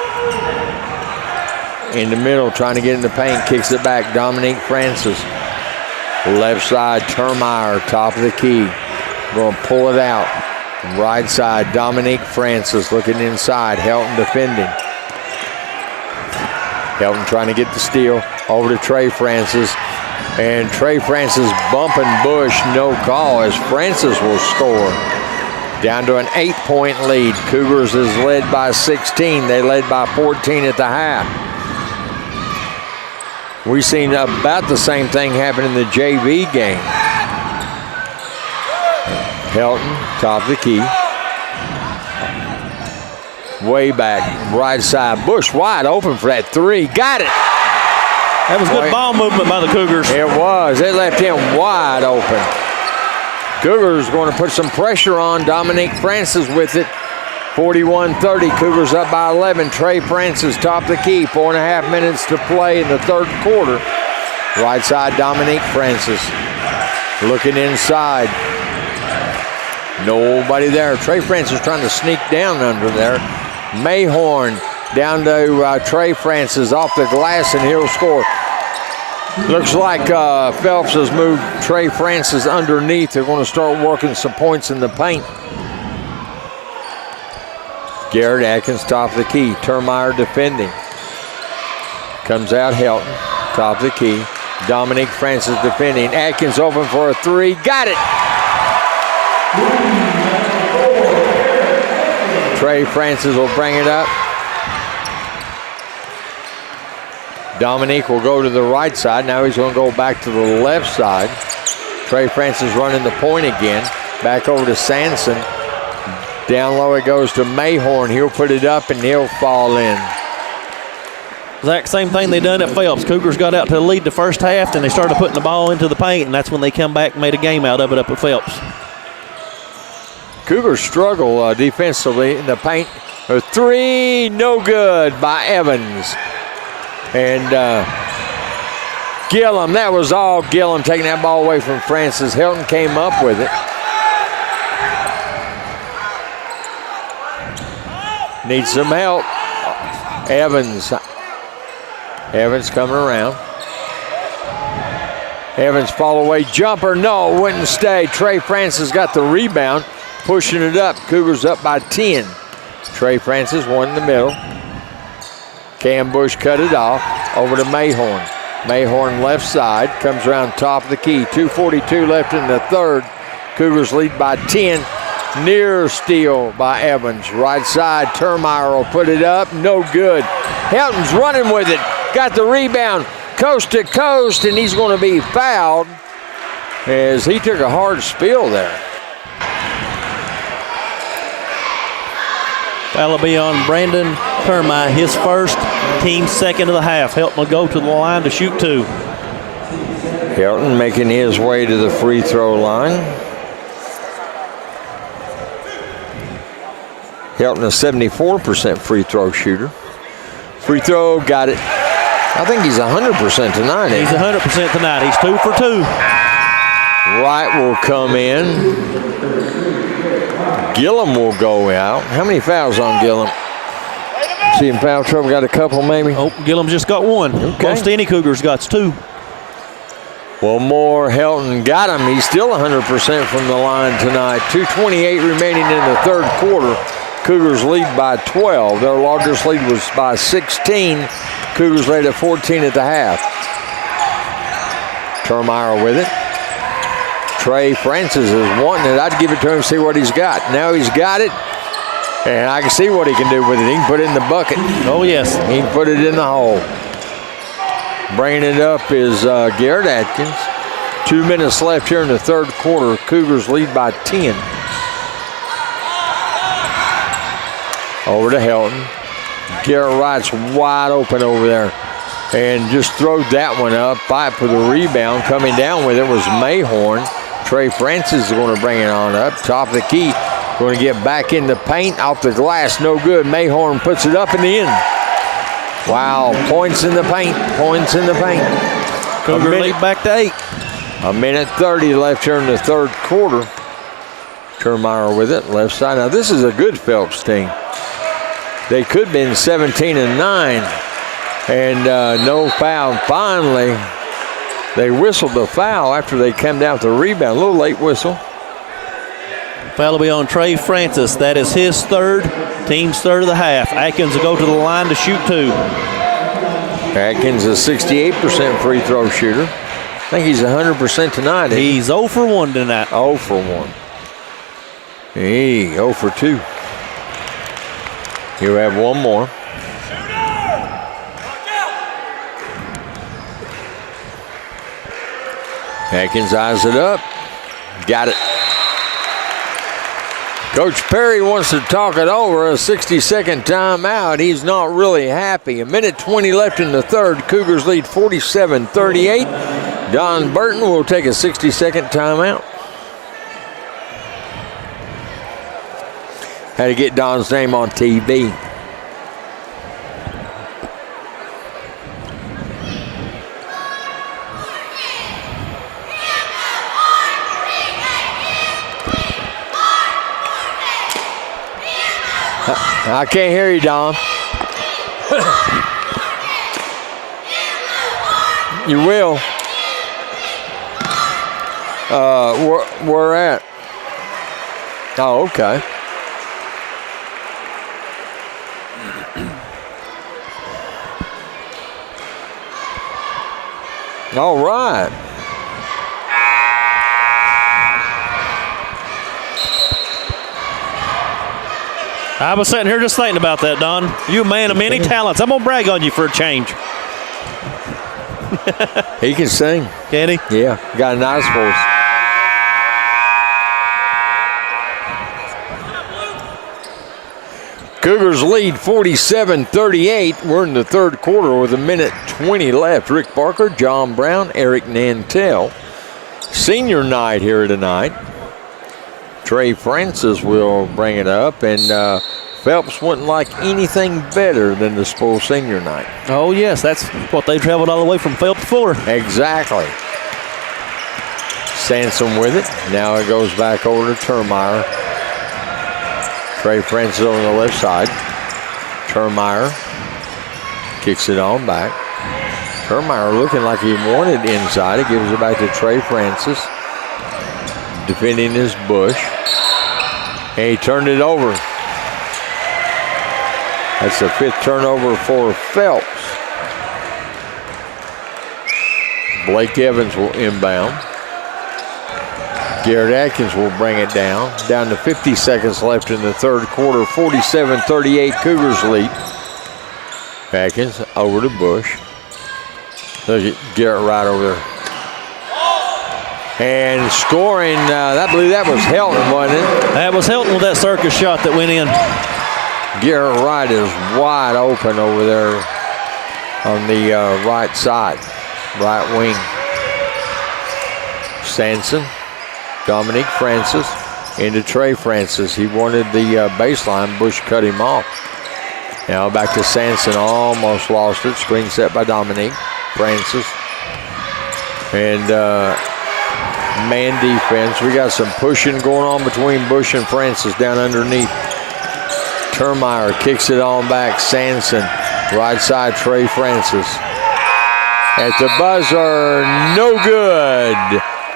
In the middle, trying to get in the paint, kicks it back. Dominique Francis. Left side, Termeyer, top of the key. Going to pull it out. Right side, Dominique Francis looking inside. Helton defending. Helton trying to get the steal. Over to Trey Francis. And Trey Francis bumping Bush, no call, as Francis will score. Down to an 8-point lead. Cougars is led by 16. They led by 14 at the half. We've seen about the same thing happen in the JV game. Helton, top of the key. Way back, right side. Bush wide open for that 3. Got it. That was good ball movement by the Cougars. It was. It left him wide open. Cougars going to put some pressure on Dominique Francis with it. 41-30. Cougars up by 11. Trey Francis, top of the key. 4.5 minutes to play in the third quarter. Right side, Dominique Francis. Looking inside. Nobody there. Trey Francis trying to sneak down under there. Mayhorn down to Trey Francis off the glass, and he'll score. Looks like Phelps has moved Trey Francis underneath. They're going to start working some points in the paint. Garrett Atkins, top of the key. Termeyer defending. Comes out Helton, top of the key. Dominique Francis defending. Atkins open for a 3. Got it! Trey Francis will bring it up. Dominique will go to the right side. Now he's going to go back to the left side. Trey Francis running the point again. Back over to Sanson. Down low it goes to Mayhorn. He'll put it up and he'll fall in. Exact same thing they done at Phelps. Cougars got out to the lead the first half, and they started putting the ball into the paint, and that's when they come back and made a game out of it up at Phelps. Cougars struggle defensively in the paint. A 3, no good by Evans. And Gillum, that was all Gillum taking that ball away from Francis. Helton came up with it. Needs some help. Evans coming around. Evans fall away jumper. No, wouldn't stay. Trey Francis got the rebound, pushing it up. Cougars up by 10. Trey Francis, one in the middle. Cam Bush cut it off. Over to Mayhorn. Mayhorn left side. Comes around top of the key. 2:42 left in the third. Cougars lead by 10. Near steal by Evans. Right side, Termeyer will put it up. No good. Helton's running with it. Got the rebound coast to coast, and he's going to be fouled as he took a hard spill there. That'll be on Brandon Termeyer, his first, team second of the half. Helton will go to the line to shoot 2. Helton making his way to the free throw line. Helton, a 74% free throw shooter. Free throw, got it. I think he's 100% tonight. He's 100% tonight. He's 2 for 2. Wright will come in. Gillum will go out. How many fouls on Gillum? See him foul trouble, got a couple maybe? Oh, Gillum's just got 1. Okay. Most any Cougars got 2. One more, Helton got him. He's still 100% from the line tonight. 2:28 remaining in the third quarter. Cougars lead by 12. Their largest lead was by 16. Cougars led at 14 at the half. Termeyer with it. Trey Francis is wanting it. I'd give it to him, see what he's got. Now he's got it, and I can see what he can do with it. He can put it in the bucket. Oh, yes. He can put it in the hole. Bringing it up is Garrett Atkins. 2 minutes left here in the third quarter. Cougars lead by 10. Over to Helton. Garrett Wright's wide open over there. And just throwed that one up. Fight for the rebound. Coming down with it was Mayhorn. Trey Francis is going to bring it on up. Top of the key. Going to get back in the paint. Off the glass. No good. Mayhorn puts it up in the end. Wow. Points in the paint. Points in the paint. Cougar lead back to 8. A minute 30 left here in the third quarter. Termeyer with it. Left side. Now this is a good Phelps team. They could have been 17-9. And no foul. Finally, they whistled the foul after they came down with the rebound. A little late whistle. Foul will be on Trey Francis. That is his third, team's third of the half. Atkins will go to the line to shoot 2. Atkins is a 68% free throw shooter. I think he's 100% tonight. He's 0 for 1 tonight. 0 for 1. Hey, 0 for 2. He'll have one more. Atkins eyes it up. Got it. Coach Perry wants to talk it over. A 60-second timeout. He's not really happy. A minute 20 left in the third. Cougars lead 47-38. Don Burton will take a 60-second timeout. Had to get Don's name on TV. I can't hear you, Don. You will. Where at? Oh, okay. All right. I was sitting here just thinking about that, Don. You a man of many talents. I'm going to brag on you for a change. He can sing. Can he? Yeah, got a nice voice. Cougars lead 47-38. We're in the third quarter with a minute 20 left. Rick Barker, John Brown, Eric Nantel. Senior night here tonight. Trey Francis will bring it up, and Phelps wouldn't like anything better than the spoil senior night. Oh, yes, that's what they traveled all the way from Phelps for. Exactly. Sansom with it. Now it goes back over to Termeyer. Trey Francis on the left side. Termeyer kicks it on back. Termeyer looking like he wanted inside. He gives it back to Trey Francis. Defending his Bush. And he turned it over. That's the 5th turnover for Phelps. Blake Evans will inbound. Garrett Atkins will bring it down. Down to 50 seconds left in the third quarter. 47-38 Cougars lead. Atkins over to Bush. Look at Garrett right over there. And scoring, I believe that was Helton, wasn't it? That was Helton with that circus shot that went in. Garrett Wright is wide open over there on the right side, right wing. Sanson, Dominique Francis into Trey Francis. He wanted the baseline. Bush cut him off. Now back to Sanson. Almost lost it. Screen set by Dominique. Francis. And man defense. We got some pushing going on between Bush and Francis down underneath. Termeyer kicks it on back. Sanson. Right side, Trey Francis. At the buzzer, no good.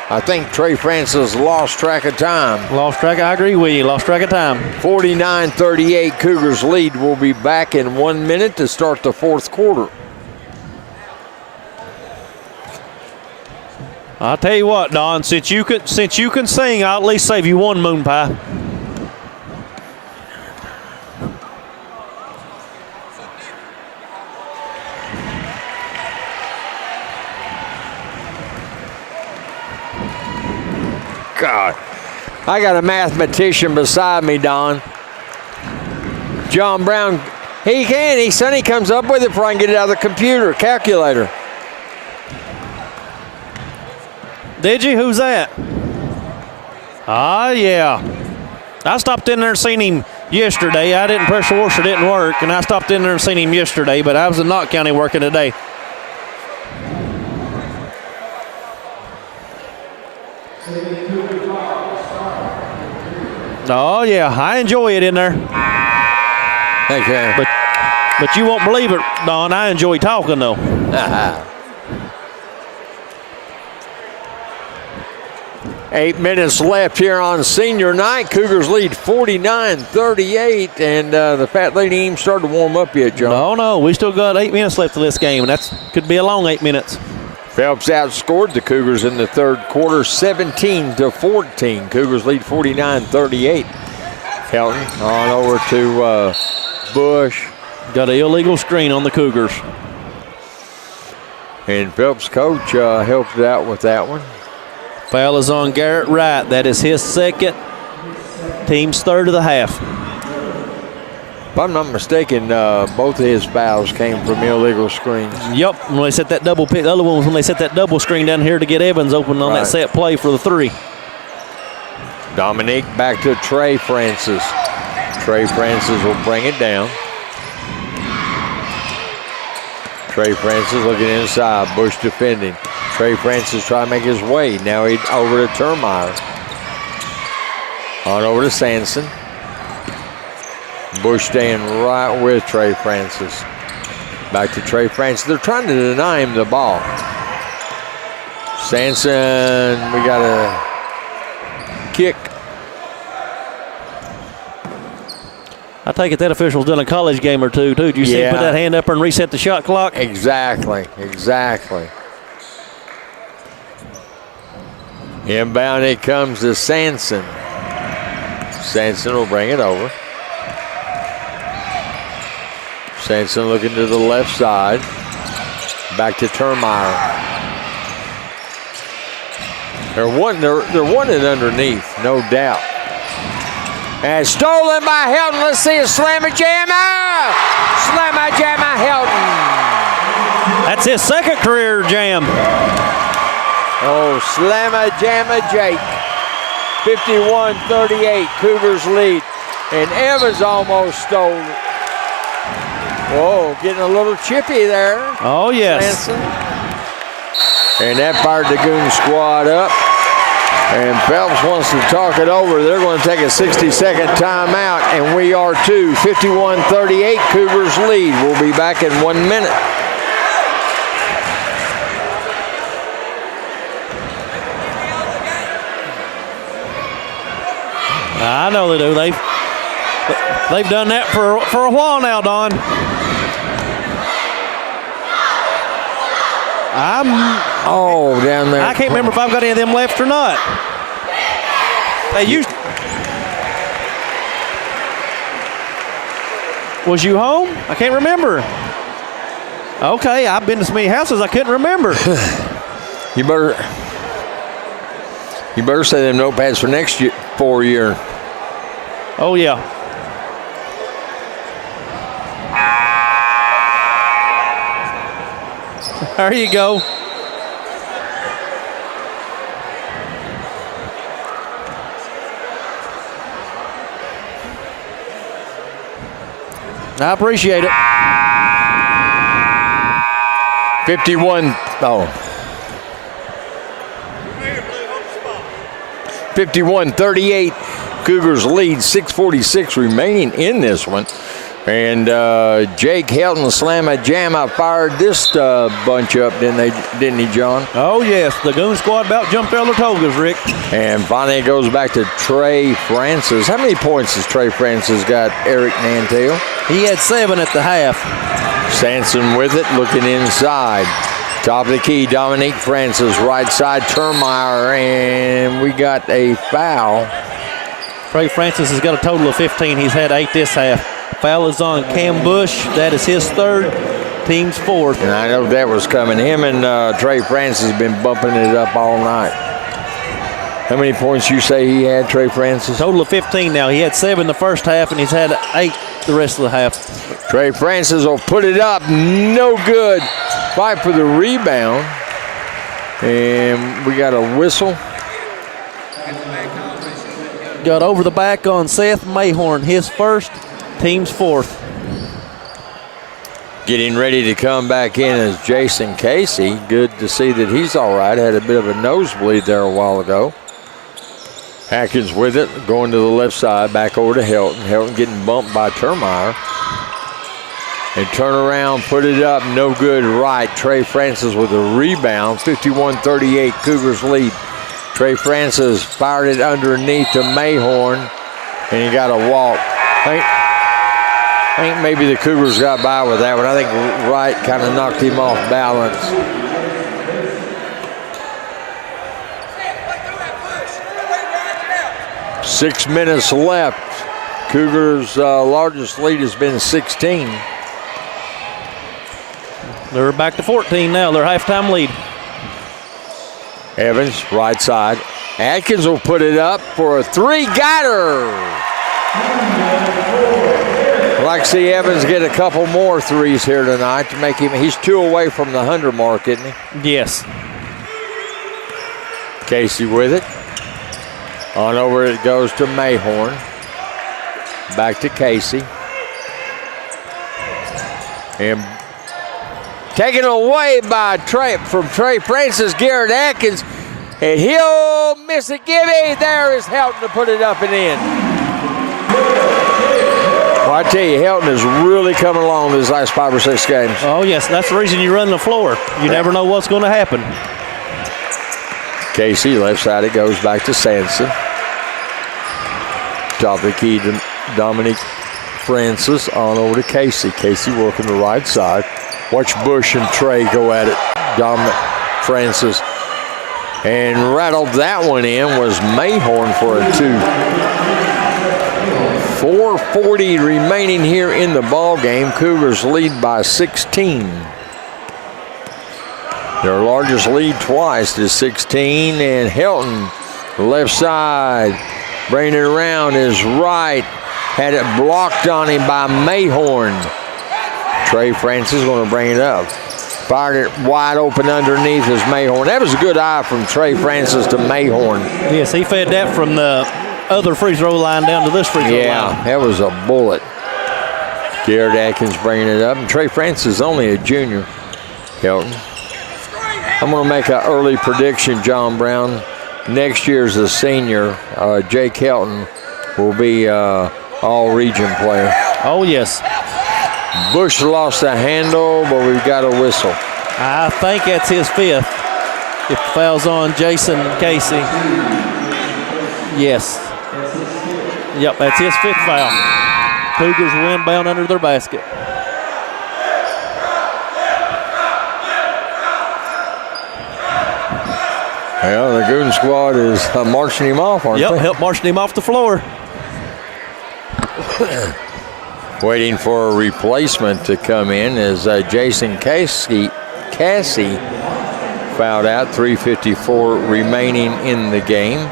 I think Trey Francis lost track of time. I agree with you. Lost track of time. 49-38, Cougars lead. We'll be back in 1 minute to start the fourth quarter. I'll tell you what, Don, since you can sing, I'll at least save you one moon pie. God, I got a mathematician beside me, Don. John Brown, Sonny comes up with it before I can get it out of the computer, calculator. Did you? Who's that? Ah, yeah. I stopped in there and seen him yesterday. I didn't, pressure washer didn't work, and I stopped in there and seen him yesterday, but I was in Knott County working today. Oh, yeah, I enjoy it in there. Okay. But you won't believe it, Don, I enjoy talking, though. 8 minutes left here on senior night. Cougars lead 49-38, and the Fat Lady ain't even started to warm up yet, John. No, we still got 8 minutes left of this game, and that could be a long 8 minutes. Phelps outscored the Cougars in the third quarter, 17-14. Cougars lead 49-38. Helton on over to Bush. Got an illegal screen on the Cougars. And Phelps' coach helped out with that one. Foul is on Garrett Wright. That is his second. Team's third of the half. If I'm not mistaken, both of his fouls came from illegal screens. Yep, when they set that double pick. The other one was when they set that double screen down here to get Evans open on that set play for the three. Dominique back to Trey Francis. Trey Francis will bring it down. Trey Francis looking inside. Bush defending. Trey Francis trying to make his way. Now he's over to Termeyer. On over to Sanson. Bush staying right with Trey Francis. Back to Trey Francis. They're trying to deny him the ball. Sanson, we got a kick. I take it that official's done a college game or two, too. Did you see him put that hand up and reset the shot clock? Exactly. Inbound it comes to Sanson. Sanson will bring it over. Sanson looking to the left side. Back to Termeyer. They're wanted underneath, no doubt. And stolen by Helton. Let's see a slammer jammer. Slammer jammer Helton. That's his second career jam. Oh, slammer jammer Jake. 51-38, Cougars lead. And Evans almost stole it. Whoa, getting a little chippy there. Oh, yes. Hanson. And that fired the Goon squad up. And Phelps wants to talk it over. They're going to take a 60-second timeout, and we are too. 51-38, Cougars lead. We'll be back in 1 minute. I know they do. They've done that for a while now, Don. Down there. I can't remember if I've got any of them left or not. They used. Was you home? I can't remember. Okay, I've been to so many houses I couldn't remember. You better say them notepads for next year, 4 year. Oh yeah. There you go. I appreciate it. 51-38. Cougars lead, 6:46 remaining in this one. And Jake Helton Slamma-Jamma fired this bunch up, didn't he, John? Oh, yes. The Goon Squad about jumped their togas, Rick. And finally it goes back to Trey Francis. How many points has Trey Francis got, Eric Nantel? He had 7 at the half. Sanson with it, looking inside. Top of the key, Dominique Francis, right side, Termeyer, and we got a foul. Trey Francis has got a total of 15. He's had 8 this half. Foul is on Cam Bush. That is his 3rd, team's 4th. And I know that was coming. Him and Trey Francis have been bumping it up all night. How many points you say he had, Trey Francis? Total of 15 now. He had 7 the first half, and he's had 8 the rest of the half. Trey Francis will put it up. No good. Fight for the rebound. And we got a whistle. Got over the back on Seth Mayhorn, his 1st, team's 4th. Getting ready to come back in is Jason Casey. Good to see that he's all right. Had a bit of a nosebleed there a while ago. Atkins with it, going to the left side, back over to Helton. Helton getting bumped by Termeyer. And turn around, put it up, no good right. Trey Francis with a rebound, 51-38, Cougars lead. Trey Francis fired it underneath to Mayhorn, and he got a walk. I think maybe the Cougars got by with that one. I think Wright kind of knocked him off balance. Six minutes left. Cougars' largest lead has been 16. They're back to 14 now, their halftime lead. Evans, right side. Atkins will put it up for a 3. Got her! I'd like to see Evans get a couple more 3s here tonight to make him. He's 2 away from the 100 mark, isn't he? Yes. Casey with it. On over it goes to Mayhorn. Back to Casey. And taken away by Trey Francis, Garrett Atkins, and he'll miss it. Gibby, there is Helton to put it up and in. Well, I tell you, Helton is really coming along these last 5 or 6 games. Oh, yes, that's the reason you run the floor. You never know what's going to happen. Casey, left side, it goes back to Sanson. Top of the key to Dominique Francis, on over to Casey. Casey working the right side. Watch Bush and Trey go at it. Dominic Francis. And rattled that one in was Mayhorn for a 2. 4:40 remaining here in the ball game. Cougars lead by 16. Their largest lead twice is 16. And Helton, left side, bringing it around is right. Had it blocked on him by Mayhorn. Trey Francis going to bring it up. Fired it wide open underneath is Mayhorn. That was a good eye from Trey Francis to Mayhorn. Yes, he fed that from the other free throw line down to this free throw line. Yeah, that was a bullet. Garrett Atkins bringing it up. And Trey Francis is only a junior. Helton. I'm going to make an early prediction, John Brown. Next year's a senior. Jake Helton will be all-region player. Oh, yes. Bush lost the handle, but we've got a whistle. I think that's his 5th. If the foul's on Jason Casey. Yes. Yep, that's his 5th foul. Cougars will inbound under their basket. Well, the Goon Squad is marching him off, aren't they? Help marching him off the floor. Waiting for a replacement to come in as Jason Cassie fouled out. 3:54 remaining in the game.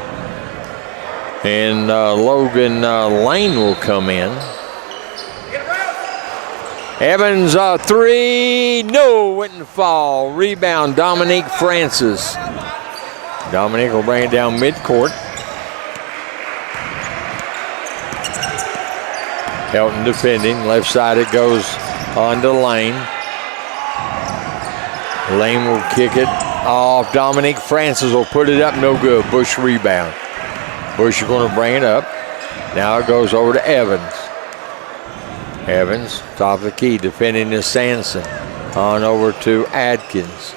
And Logan Lane will come in. Evans 3, no, wouldn't fall. Rebound, Dominique Francis. Dominique will bring it down midcourt. Helton defending. Left side it goes on to Lane. Lane will kick it off. Dominique Francis will put it up. No good. Bush rebound. Bush is going to bring it up. Now it goes over to Evans. Evans, top of the key, defending is Sanson. On over to Atkins.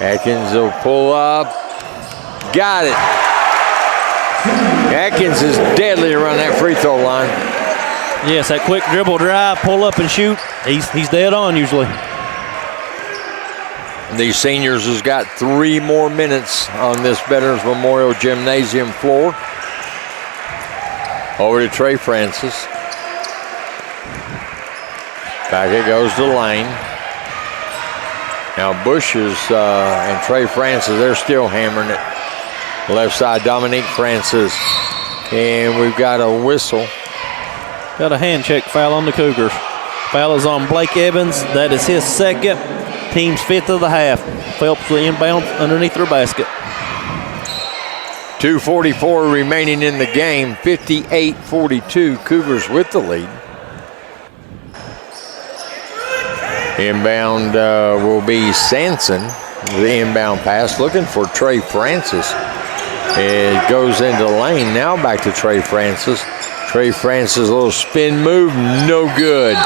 Atkins will pull up. Got it. Atkins is deadly around that free throw line. Yes, that quick dribble drive, pull up and shoot. He's dead on usually. These seniors has got 3 more minutes on this Veterans Memorial Gymnasium floor. Over to Trey Francis. Back it goes to Lane. Now Bushes and Trey Francis, they're still hammering it. Left side, Dominique Francis. And we've got a whistle. Got a hand check foul on the Cougars. Foul is on Blake Evans. That is his second. Team's 5th of the half. Phelps will inbound underneath their basket. 2:44 remaining in the game. 58-42. Cougars with the lead. Inbound will be Sanson. The inbound pass looking for Trey Francis. It goes into Lane. Now back to Trey Francis. Trey Francis, a little spin move. No good.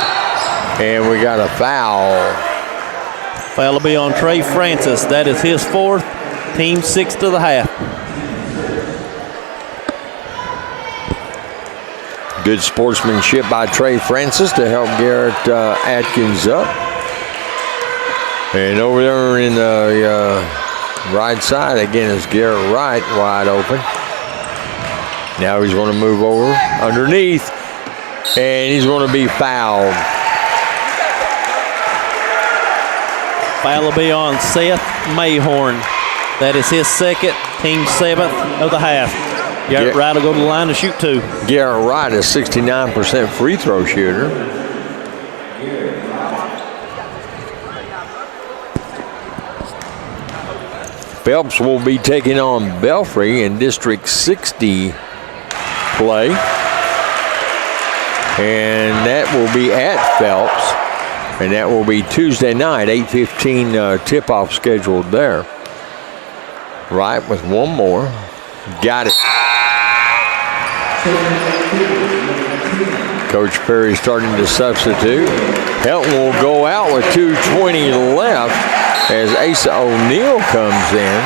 And we got a foul. Foul will be on Trey Francis. That is his 4th. Team 6th of the half. Good sportsmanship by Trey Francis to help Garrett Atkins up. And over there in the right side, again, is Garrett Wright wide open. Now he's going to move over underneath, and he's going to be fouled. Foul will be on Seth Mayhorn. That is his 2nd, team 7th of the half. Garrett Wright will go to the line to shoot 2. Garrett Wright is 69% free throw shooter. Phelps will be taking on Belfry in District 60 play. And that will be at Phelps. And that will be Tuesday night, 8:15 tip-off scheduled there. Right with one more. Got it. Coach Perry starting to substitute. Helton will go out with 2:20 left as Asa O'Neill comes in.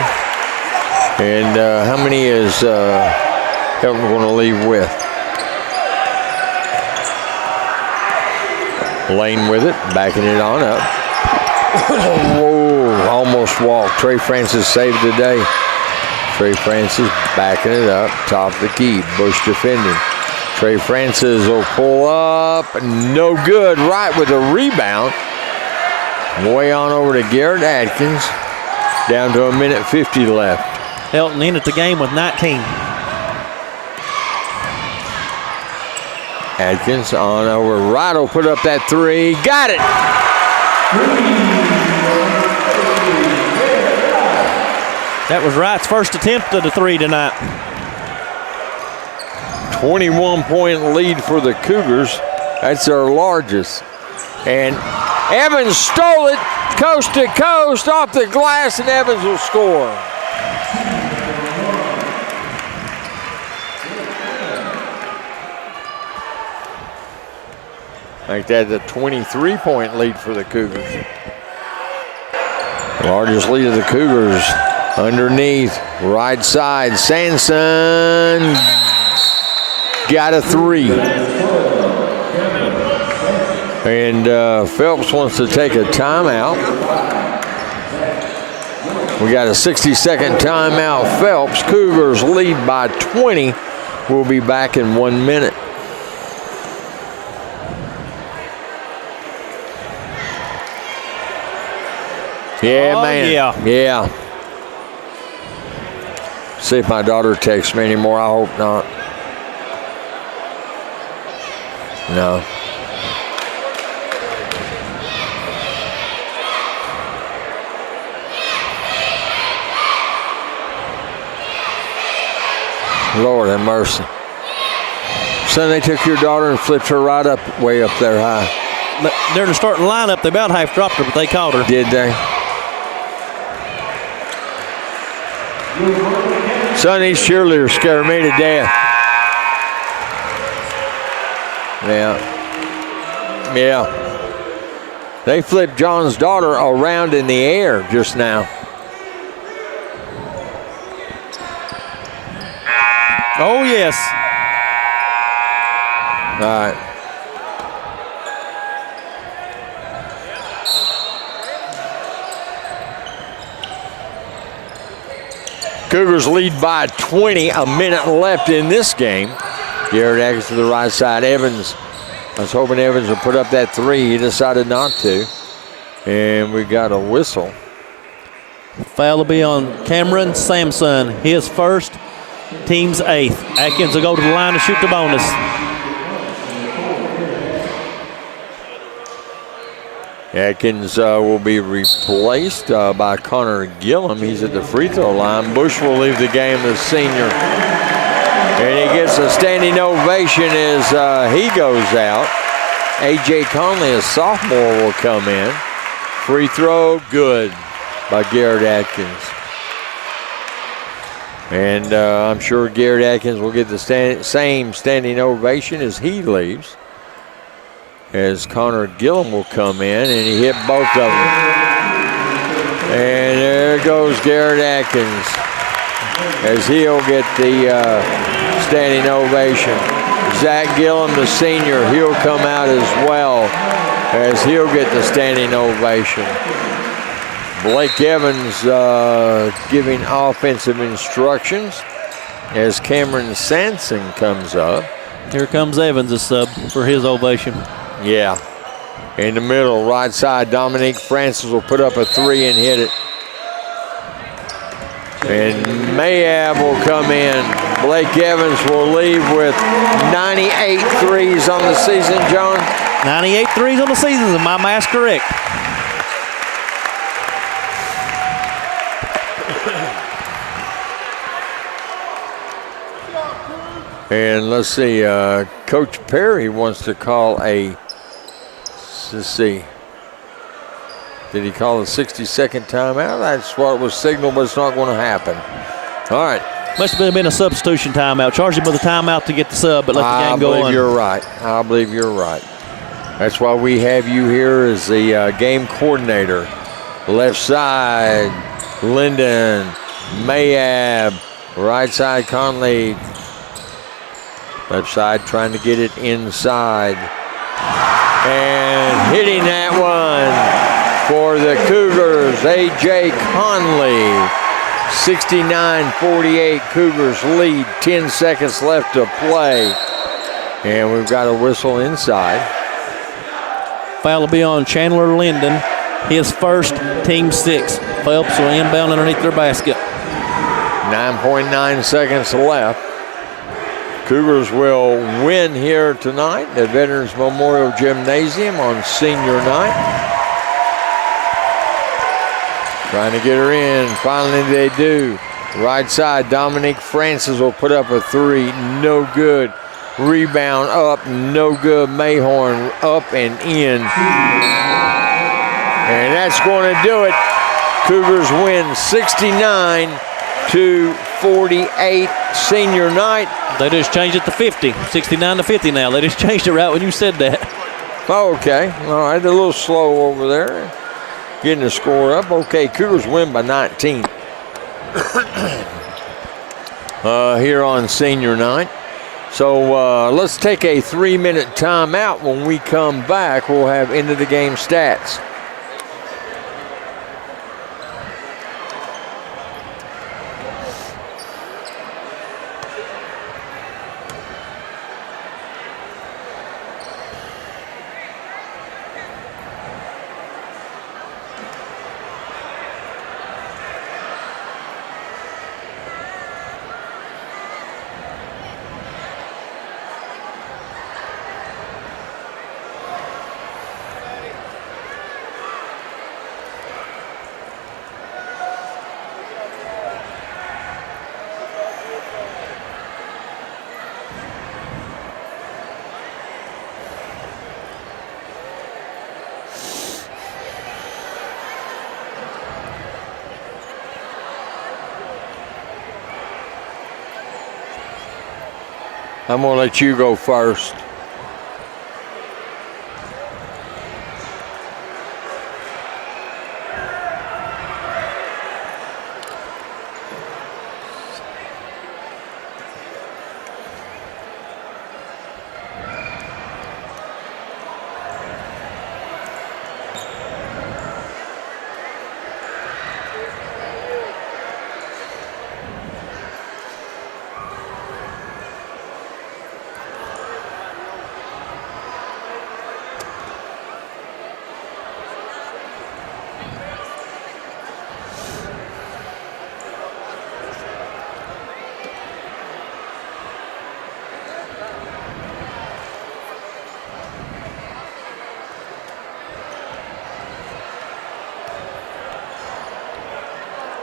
And how many is Helton going to leave with? Lane with it, backing it on up. Whoa, almost walked. Trey Francis saved the day. Trey Francis backing it up, top of the key. Bush defending. Trey Francis will pull up, no good. Right with a rebound. Way on over to Garrett Atkins. Down to 1:50 left. Helton ended the game with 19. Atkins on over. Wright will put up that 3. Got it! That was Wright's first attempt at a 3 tonight. 21-point lead for the Cougars. That's their largest. And Evans stole it coast to coast off the glass, and Evans will score. Like that's a 23-point lead for the Cougars. Largest lead of the Cougars underneath, right side. Sanson got a 3. And Phelps wants to take a timeout. We got a 60-second timeout. Phelps. Cougars lead by 20. We'll be back in 1 minute. Yeah, man. Yeah. See if my daughter texts me anymore. I hope not. No. Lord have mercy. Son, they took your daughter and flipped her right up, way up there high. But during the starting lineup, they about half dropped her, but they caught her. Did they? Son, these cheerleaders scare me to death. Yeah. They flipped John's daughter around in the air just now. Oh, yes. All right. Cougars lead by 20, a minute left in this game. Garrett Atkins to the right side. Evans, I was hoping Evans would put up that three. He decided not to. And we got a whistle. Foul will be on Cameron Sampson. His first, team's 8th. Atkins will go to the line to shoot the bonus. Atkins will be replaced by Connor Gillum. He's at the free throw line. Bush will leave the game, the senior. And he gets a standing ovation as he goes out. A.J. Conley, a sophomore, will come in. Free throw, good by Garrett Atkins. And I'm sure Garrett Atkins will get the same standing ovation as he leaves. As Connor Gillum will come in, and he hit both of them. And there goes Garrett Atkins as he'll get the standing ovation. Zach Gillum, the senior, he'll come out as well as he'll get the standing ovation. Blake Evans giving offensive instructions as Cameron Sanson comes up. Here comes Evans, a sub for his ovation. Yeah. In the middle, right side, Dominique Francis will put up a three and hit it. And Mayab will come in. Blake Evans will leave with 98 threes on the season, John. 98 threes on the season, my math's correct. And let's see, Coach Perry wants to call let's see. Did he call a 60-second timeout? That's what was signaled, but it's not going to happen. All right. Must have been a substitution timeout. Charge him with a timeout to get the sub, but let the game go on. I believe you're right. I believe you're right. That's why we have you here as the game coordinator. Left side, Linden, Mayab. Right side, Conley. Left side trying to get it inside. And hitting that one for the Cougars, A.J. Conley. 69-48, Cougars lead, 10 seconds left to play. And we've got a whistle inside. Foul will be on Chandler Linden, his first, team 6. Phelps will inbound underneath their basket. 9.9 seconds left. Cougars will win here tonight at Veterans Memorial Gymnasium on senior night. Trying to get her in. Finally they do. Right side, Dominique Francis will put up a three. No good. Rebound up. No good. Mayhorn up and in. And that's going to do it. Cougars win 69-48 senior night. They just changed it to 50. 69-50 now. They just changed it right when you said that. Oh, okay. All right. A little slow over there. Getting the score up. Okay, Cougars win by 19 here on senior night. So let's take a 3-minute timeout. When we come back, we'll have end of the game stats. I'm going to let you go first.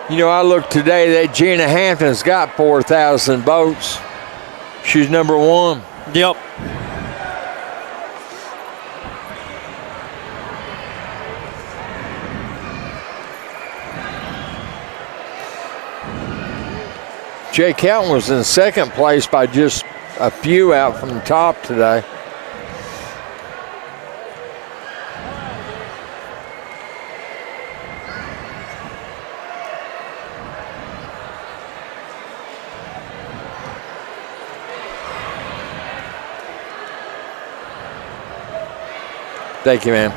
You know, I looked today that Gina Hampton's got 4,000 votes. She's number 1. Yep. Jay Kelton was in second place by just a few out from the top today. Thank you, ma'am.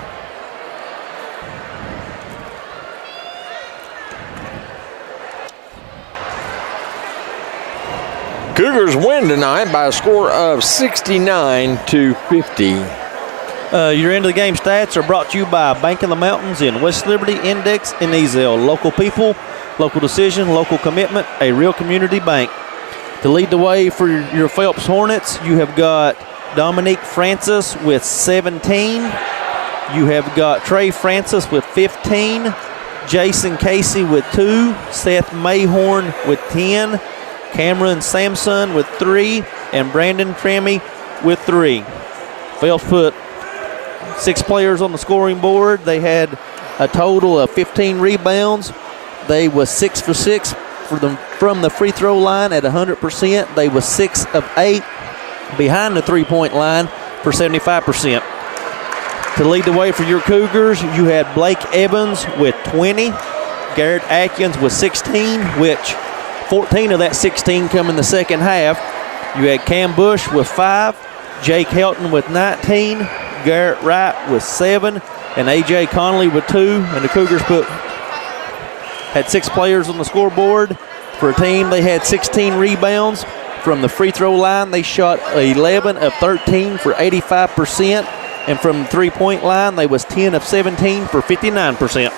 Cougars win tonight by a score of 69-50. Your end of the game stats are brought to you by Bank of the Mountains in West Liberty, Index, and Eazell. Local people, local decision, local commitment, a real community bank. To lead the way for your Phelps Hornets, you have got Dominique Francis with 17. You have got Trey Francis with 15. Jason Casey with 2. Seth Mayhorn with 10. Cameron Sampson with 3. And Brandon Trammy with 3. Phelps put 6 players on the scoring board. They had a total of 15 rebounds. They was 6 for 6 from the free throw line at 100%. They was 6 of 8 behind the three-point line for 75%. To lead the way for your Cougars, you had Blake Evans with 20. Garrett Atkins with 16, which 14 of that 16 come in the second half. You had Cam Bush with 5. Jake Helton with 19. Garrett Wright with 7. And A.J. Connolly with 2. And the Cougars had 6 players on the scoreboard. For a team, they had 16 rebounds. From the free throw line, they shot 11 of 13 for 85%. And from the three-point line, they was 10 of 17 for 59%.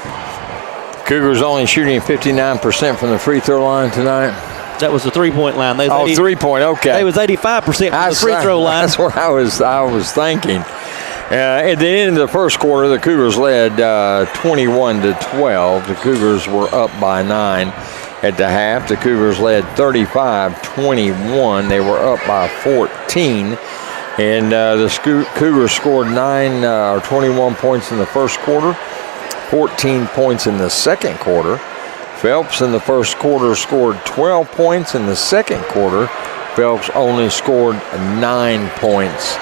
Cougars only shooting 59% from the free throw line tonight. That was the three-point line. They was 3-point, okay. They was 85% from the free throw line. That's what I was thinking. At the end of the first quarter, the Cougars led 21-12. The Cougars were up by 9 at the half. The Cougars led 35-21. They were up by 14. And the Cougars scored 21 points in the first quarter, 14 points in the second quarter. Phelps in the first quarter scored 12 points. In the second quarter, Phelps only scored 9 points.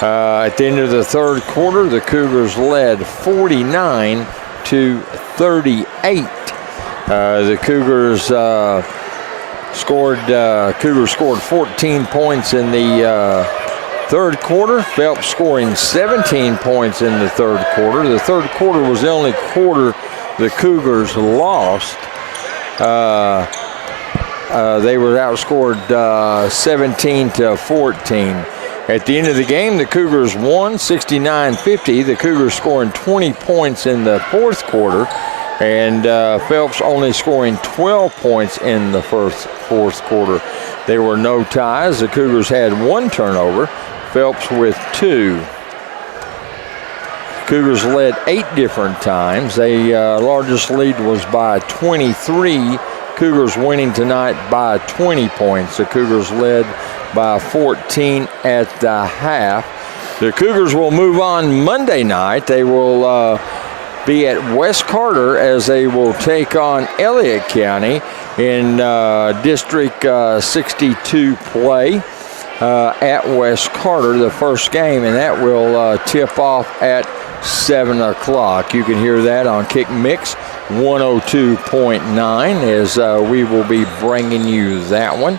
At the end of the third quarter, the Cougars led 49-38. The Cougars scored 14 points in the third quarter. Phelps scoring 17 points in the third quarter. The third quarter was the only quarter the Cougars lost. They were outscored 17-14. At the end of the game, the Cougars won 69-50. The Cougars scoring 20 points in the fourth quarter, and Phelps only scoring 12 points in the fourth quarter. There were no ties. The Cougars had 1 turnover. Phelps with 2. Cougars led 8 different times. The largest lead was by 23. Cougars winning tonight by 20 points. The Cougars led by 14 at the half. The Cougars will move on Monday night. They will be at West Carter as they will take on Elliott County in District 62 play. at West Carter, the first game, and that will tip off at 7 o'clock. You can hear that on Kick Mix 102.9 as we will be bringing you that one.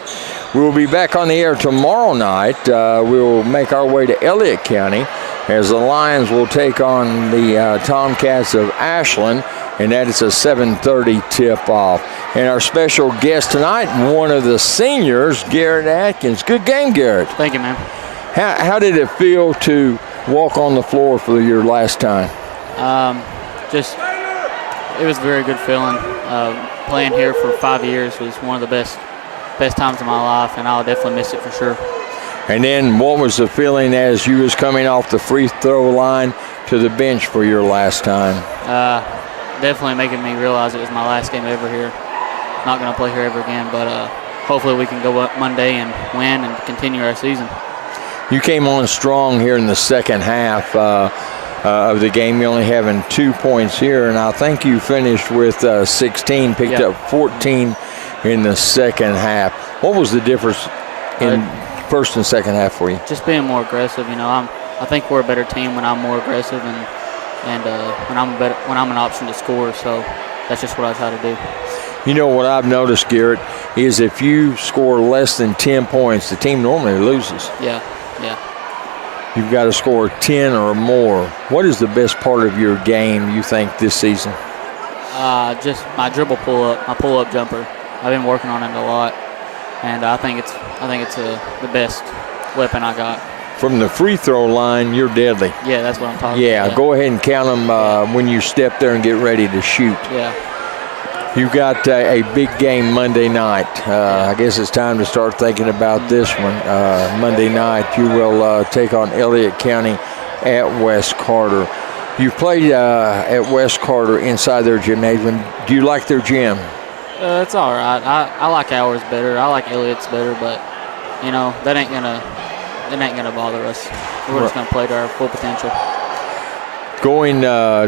We will be back on the air tomorrow night. We will make our way to Elliott County as the Lions will take on the Tomcats of Ashland, and that is a 7:30 tip-off. And our special guest tonight, one of the seniors, Garrett Atkins. Good game, Garrett. Thank you, man. How did it feel to walk on the floor for your last time? It was a very good feeling. Playing here for 5 years was one of the best times of my life, and I'll definitely miss it for sure. And then what was the feeling as you was coming off the free throw line to the bench for your last time? Definitely making me realize it was my last game ever here. Not going to play here ever again, but hopefully we can go up Monday and win and continue our season. You came on strong here in the second half of the game. You only having 2 points here, and I think you finished with 16, picked up 14 in the second half. What was the difference in first and second half for you? Just being more aggressive. I think we're a better team when I'm more aggressive and when I'm an option to score. So that's just what I try to do. You know what I've noticed, Garrett, is if you score less than 10 points, the team normally loses. Yeah. You've got to score 10 or more. What is the best part of your game, you think, this season? Just my dribble pull-up, my pull-up jumper. I've been working on it a lot, and I think it's the best weapon I got. From the free throw line, you're deadly. Yeah, that's what I'm talking about. Yeah, go ahead and count them when you step there and get ready to shoot. Yeah. You've got a big game Monday night. I guess it's time to start thinking about this one. Monday night, you will take on Elliott County at West Carter. You've played at West Carter inside their gymnasium. Do you like their gym? It's all right. I like ours better. I like Elliott's better, but that ain't gonna bother us. We're just gonna play to our full potential.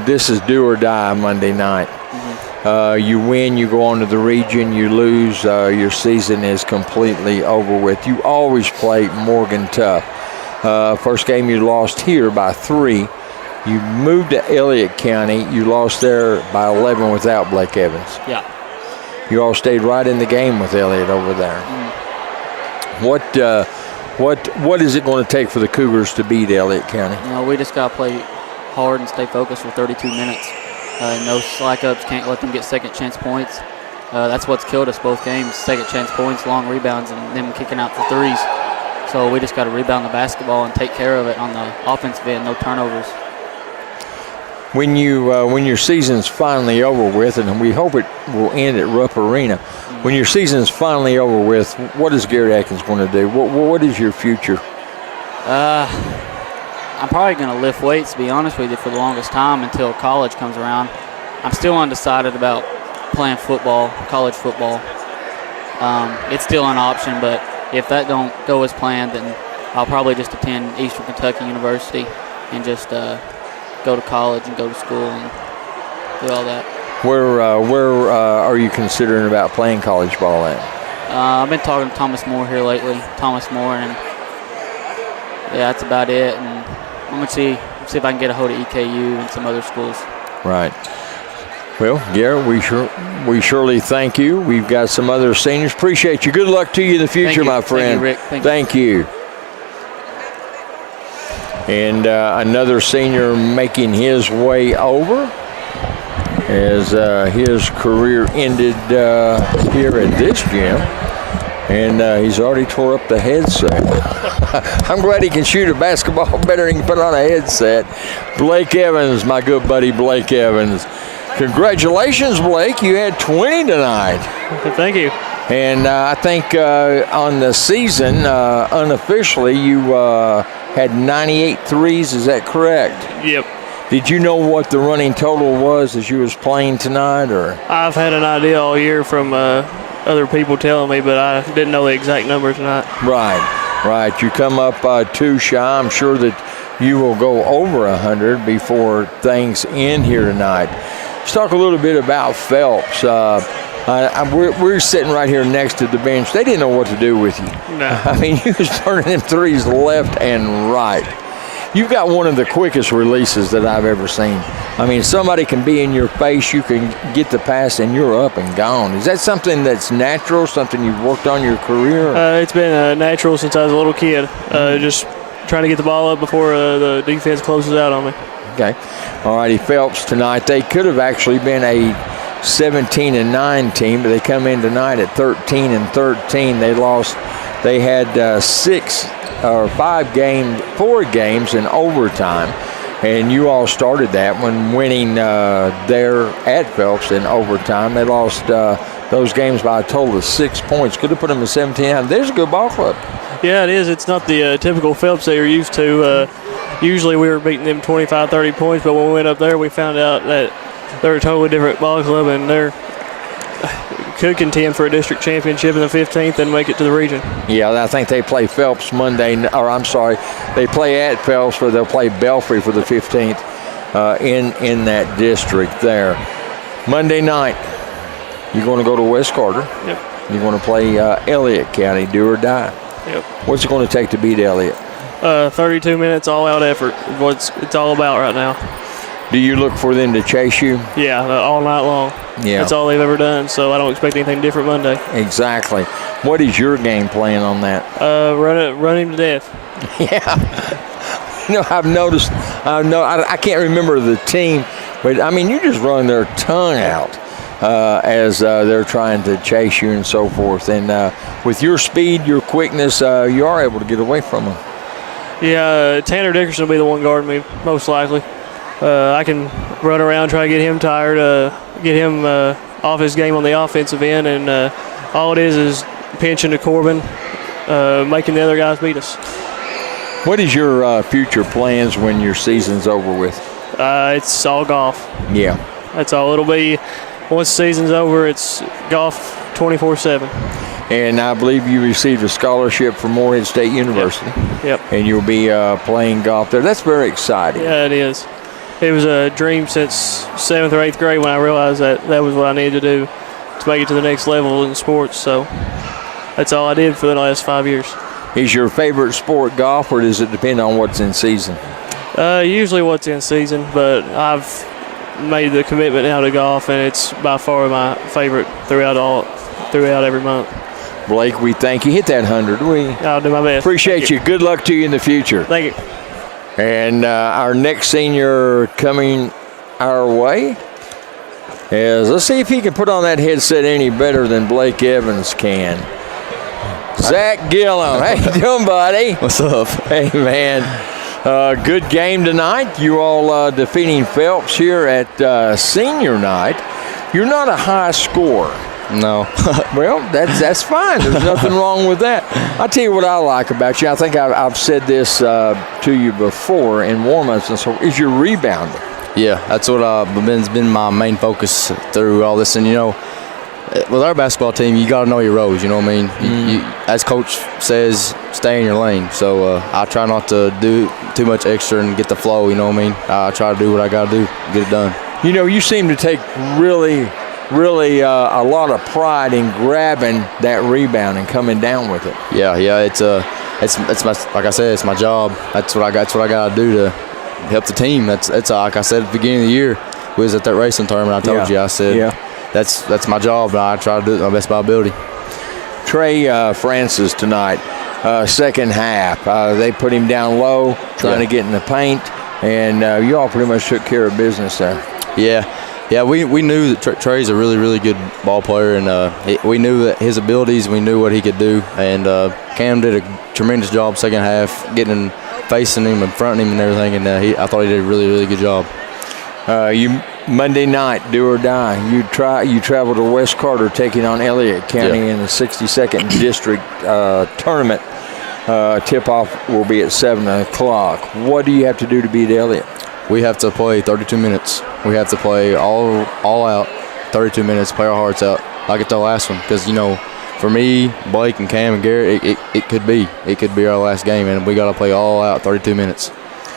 This is do or die Monday night. Mm-hmm. You win, you go on to the region. You lose, your season is completely over with. You always play Morgan tough. First game you lost here by 3. You moved to Elliott County. You lost there by 11 without Blake Evans. Yeah. You all stayed right in the game with Elliott over there. What is it going to take for the Cougars to beat Elliott County? We just got to play hard and stay focused for 32 minutes. No slack ups, can't let them get second chance points. That's what's killed us both games, second chance points, long rebounds, and them kicking out for threes. So we just got to rebound the basketball and take care of it on the offensive end, no turnovers. When your season's finally over with, and we hope it will end at Rupp Arena, when your season's finally over with, what is Garrett Atkins going to do? What is your future? I'm probably going to lift weights, to be honest with you, for the longest time until college comes around. I'm still undecided about playing football, college football. It's still an option, but if that don't go as planned, then I'll probably just attend Eastern Kentucky University and just go to college and go to school and do all that. Where are you considering about playing college ball at? I've been talking to Thomas More here lately, and that's about it. And I'm going to see if I can get a hold of EKU and some other schools. Right. Well, Garrett, we surely thank you. We've got some other seniors. Appreciate you. Good luck to you in the future, my friend. Thank you, Rick. Thank you. And another senior making his way over as his career ended here at this gym. And he's already tore up the headset. I'm glad he can shoot a basketball better than he can put on a headset. Blake Evans, my good buddy Blake Evans. Congratulations, Blake. You had 20 tonight. Thank you. And I think on the season, unofficially, you had 98 threes. Is that correct? Yep. Did you know what the running total was as you was playing tonight? Or I've had an idea all year from other people telling me, but I didn't know the exact number tonight. Right. You come up 2 shy. I'm sure that you will go over 100 before things end here tonight. Let's talk a little bit about Phelps. We're sitting right here next to the bench. They didn't know what to do with you. No. I mean, you was burning them threes left and right. You've got one of the quickest releases that I've ever seen. I mean, somebody can be in your face, you can get the pass, and you're up and gone. Is that something that's natural, something you've worked on your career? It's been natural since I was a little kid. Just trying to get the ball up before the defense closes out on me. Okay. All righty, Phelps tonight. They could have actually been a 17-9 team, but they come in tonight at 13-13. They lost. They had 4 games in overtime, and you all started that when winning there at Phelps in overtime. They lost those games by a total of 6 points. Could have put them at 17. There's a good ball club. Yeah, it is. It's not the typical Phelps that you're used to. Usually we were beating them 25, 30 points, but when we went up there, we found out that they're a totally different ball club, and they're could contend for a district championship in the 15th and make it to the region. Yeah, I think they play Phelps Monday, or I'm sorry, they play at Phelps, where they'll play Belfry for the 15th in that district there. Monday night, you're going to go to West Carter. Yep. You're going to play Elliott County, do or die. Yep. What's it going to take to beat Elliott? 32 minutes, all-out effort. What it's all about right now. Do you look for them to chase you? Yeah, all night long. Yeah. That's all they've ever done, so I don't expect anything different Monday. Exactly. What is your game plan on that? Run him to death. Yeah. You know, I've noticed, I can't remember the team, but, I mean, you just run their tongue out as they're trying to chase you and so forth. And with your speed, your quickness, you are able to get away from them. Yeah, Tanner Dickerson will be the one guarding me, most likely. I can run around, try to get him tired, get him off his game on the offensive end, and all it is pinching to Corbin, making the other guys beat us. What is your future plans when your season's over with? It's all golf. Yeah. That's all it'll be. Once the season's over, it's golf 24/7. And I believe you received a scholarship from Morehead State University. Yep. And you'll be playing golf there. That's very exciting. Yeah, it is. It was a dream since 7th or 8th grade when I realized that was what I needed to do to make it to the next level in sports. So that's all I did for the last 5 years. Is your favorite sport golf, or does it depend on what's in season? Usually what's in season, but I've made the commitment now to golf, and it's by far my favorite throughout every month. Blake, we thank you. Hit that 100. I'll do my best. Appreciate you. Good luck to you in the future. Thank you. And our next senior coming our way is, let's see if he can put on that headset any better than Blake Evans can. Zach Gillum. How you doing, buddy? What's up? Hey, man. Good game tonight. You all defeating Phelps here at senior night. You're not a high scorer. No. Well, that's fine. There's nothing wrong with that. I'll tell you what I like about you. I think I've said this to you before in warm-ups and so, is your rebounding. Yeah, that's what has been my main focus through all this. And, you know, with our basketball team, you got to know your roles, you know what I mean? You, as Coach says, stay in your lane. So I try not to do too much extra and get the flow, you know what I mean? I try to do what I got to do, get it done. You know, you seem to take really a lot of pride in grabbing that rebound and coming down with it. Yeah, it's my, like I said, it's my job. That's what I got to do to help the team. That's like I said at the beginning of the year, we was at that racing tournament. I told you, I said, that's my job, and I try to do it my best of my ability. Trey Francis tonight, second half, they put him down low, trying to get in the paint, and you all pretty much took care of business there. Yeah, we knew that Trey's a really, really good ball player, and we knew that his abilities, we knew what he could do, and Cam did a tremendous job second half, facing him and fronting him and everything, and I thought he did a really, really good job. You Monday night, do or die. You travel to West Carter, taking on Elliott County in the 62nd District tournament. Tip-off will be at 7 o'clock. What do you have to do to beat Elliott? We have to play 32 minutes. We have to play all out 32 minutes, play our hearts out like it's our last one. Because, you know, for me, Blake and Cam and Garrett, it could be our last game, and we got to play all out 32 minutes.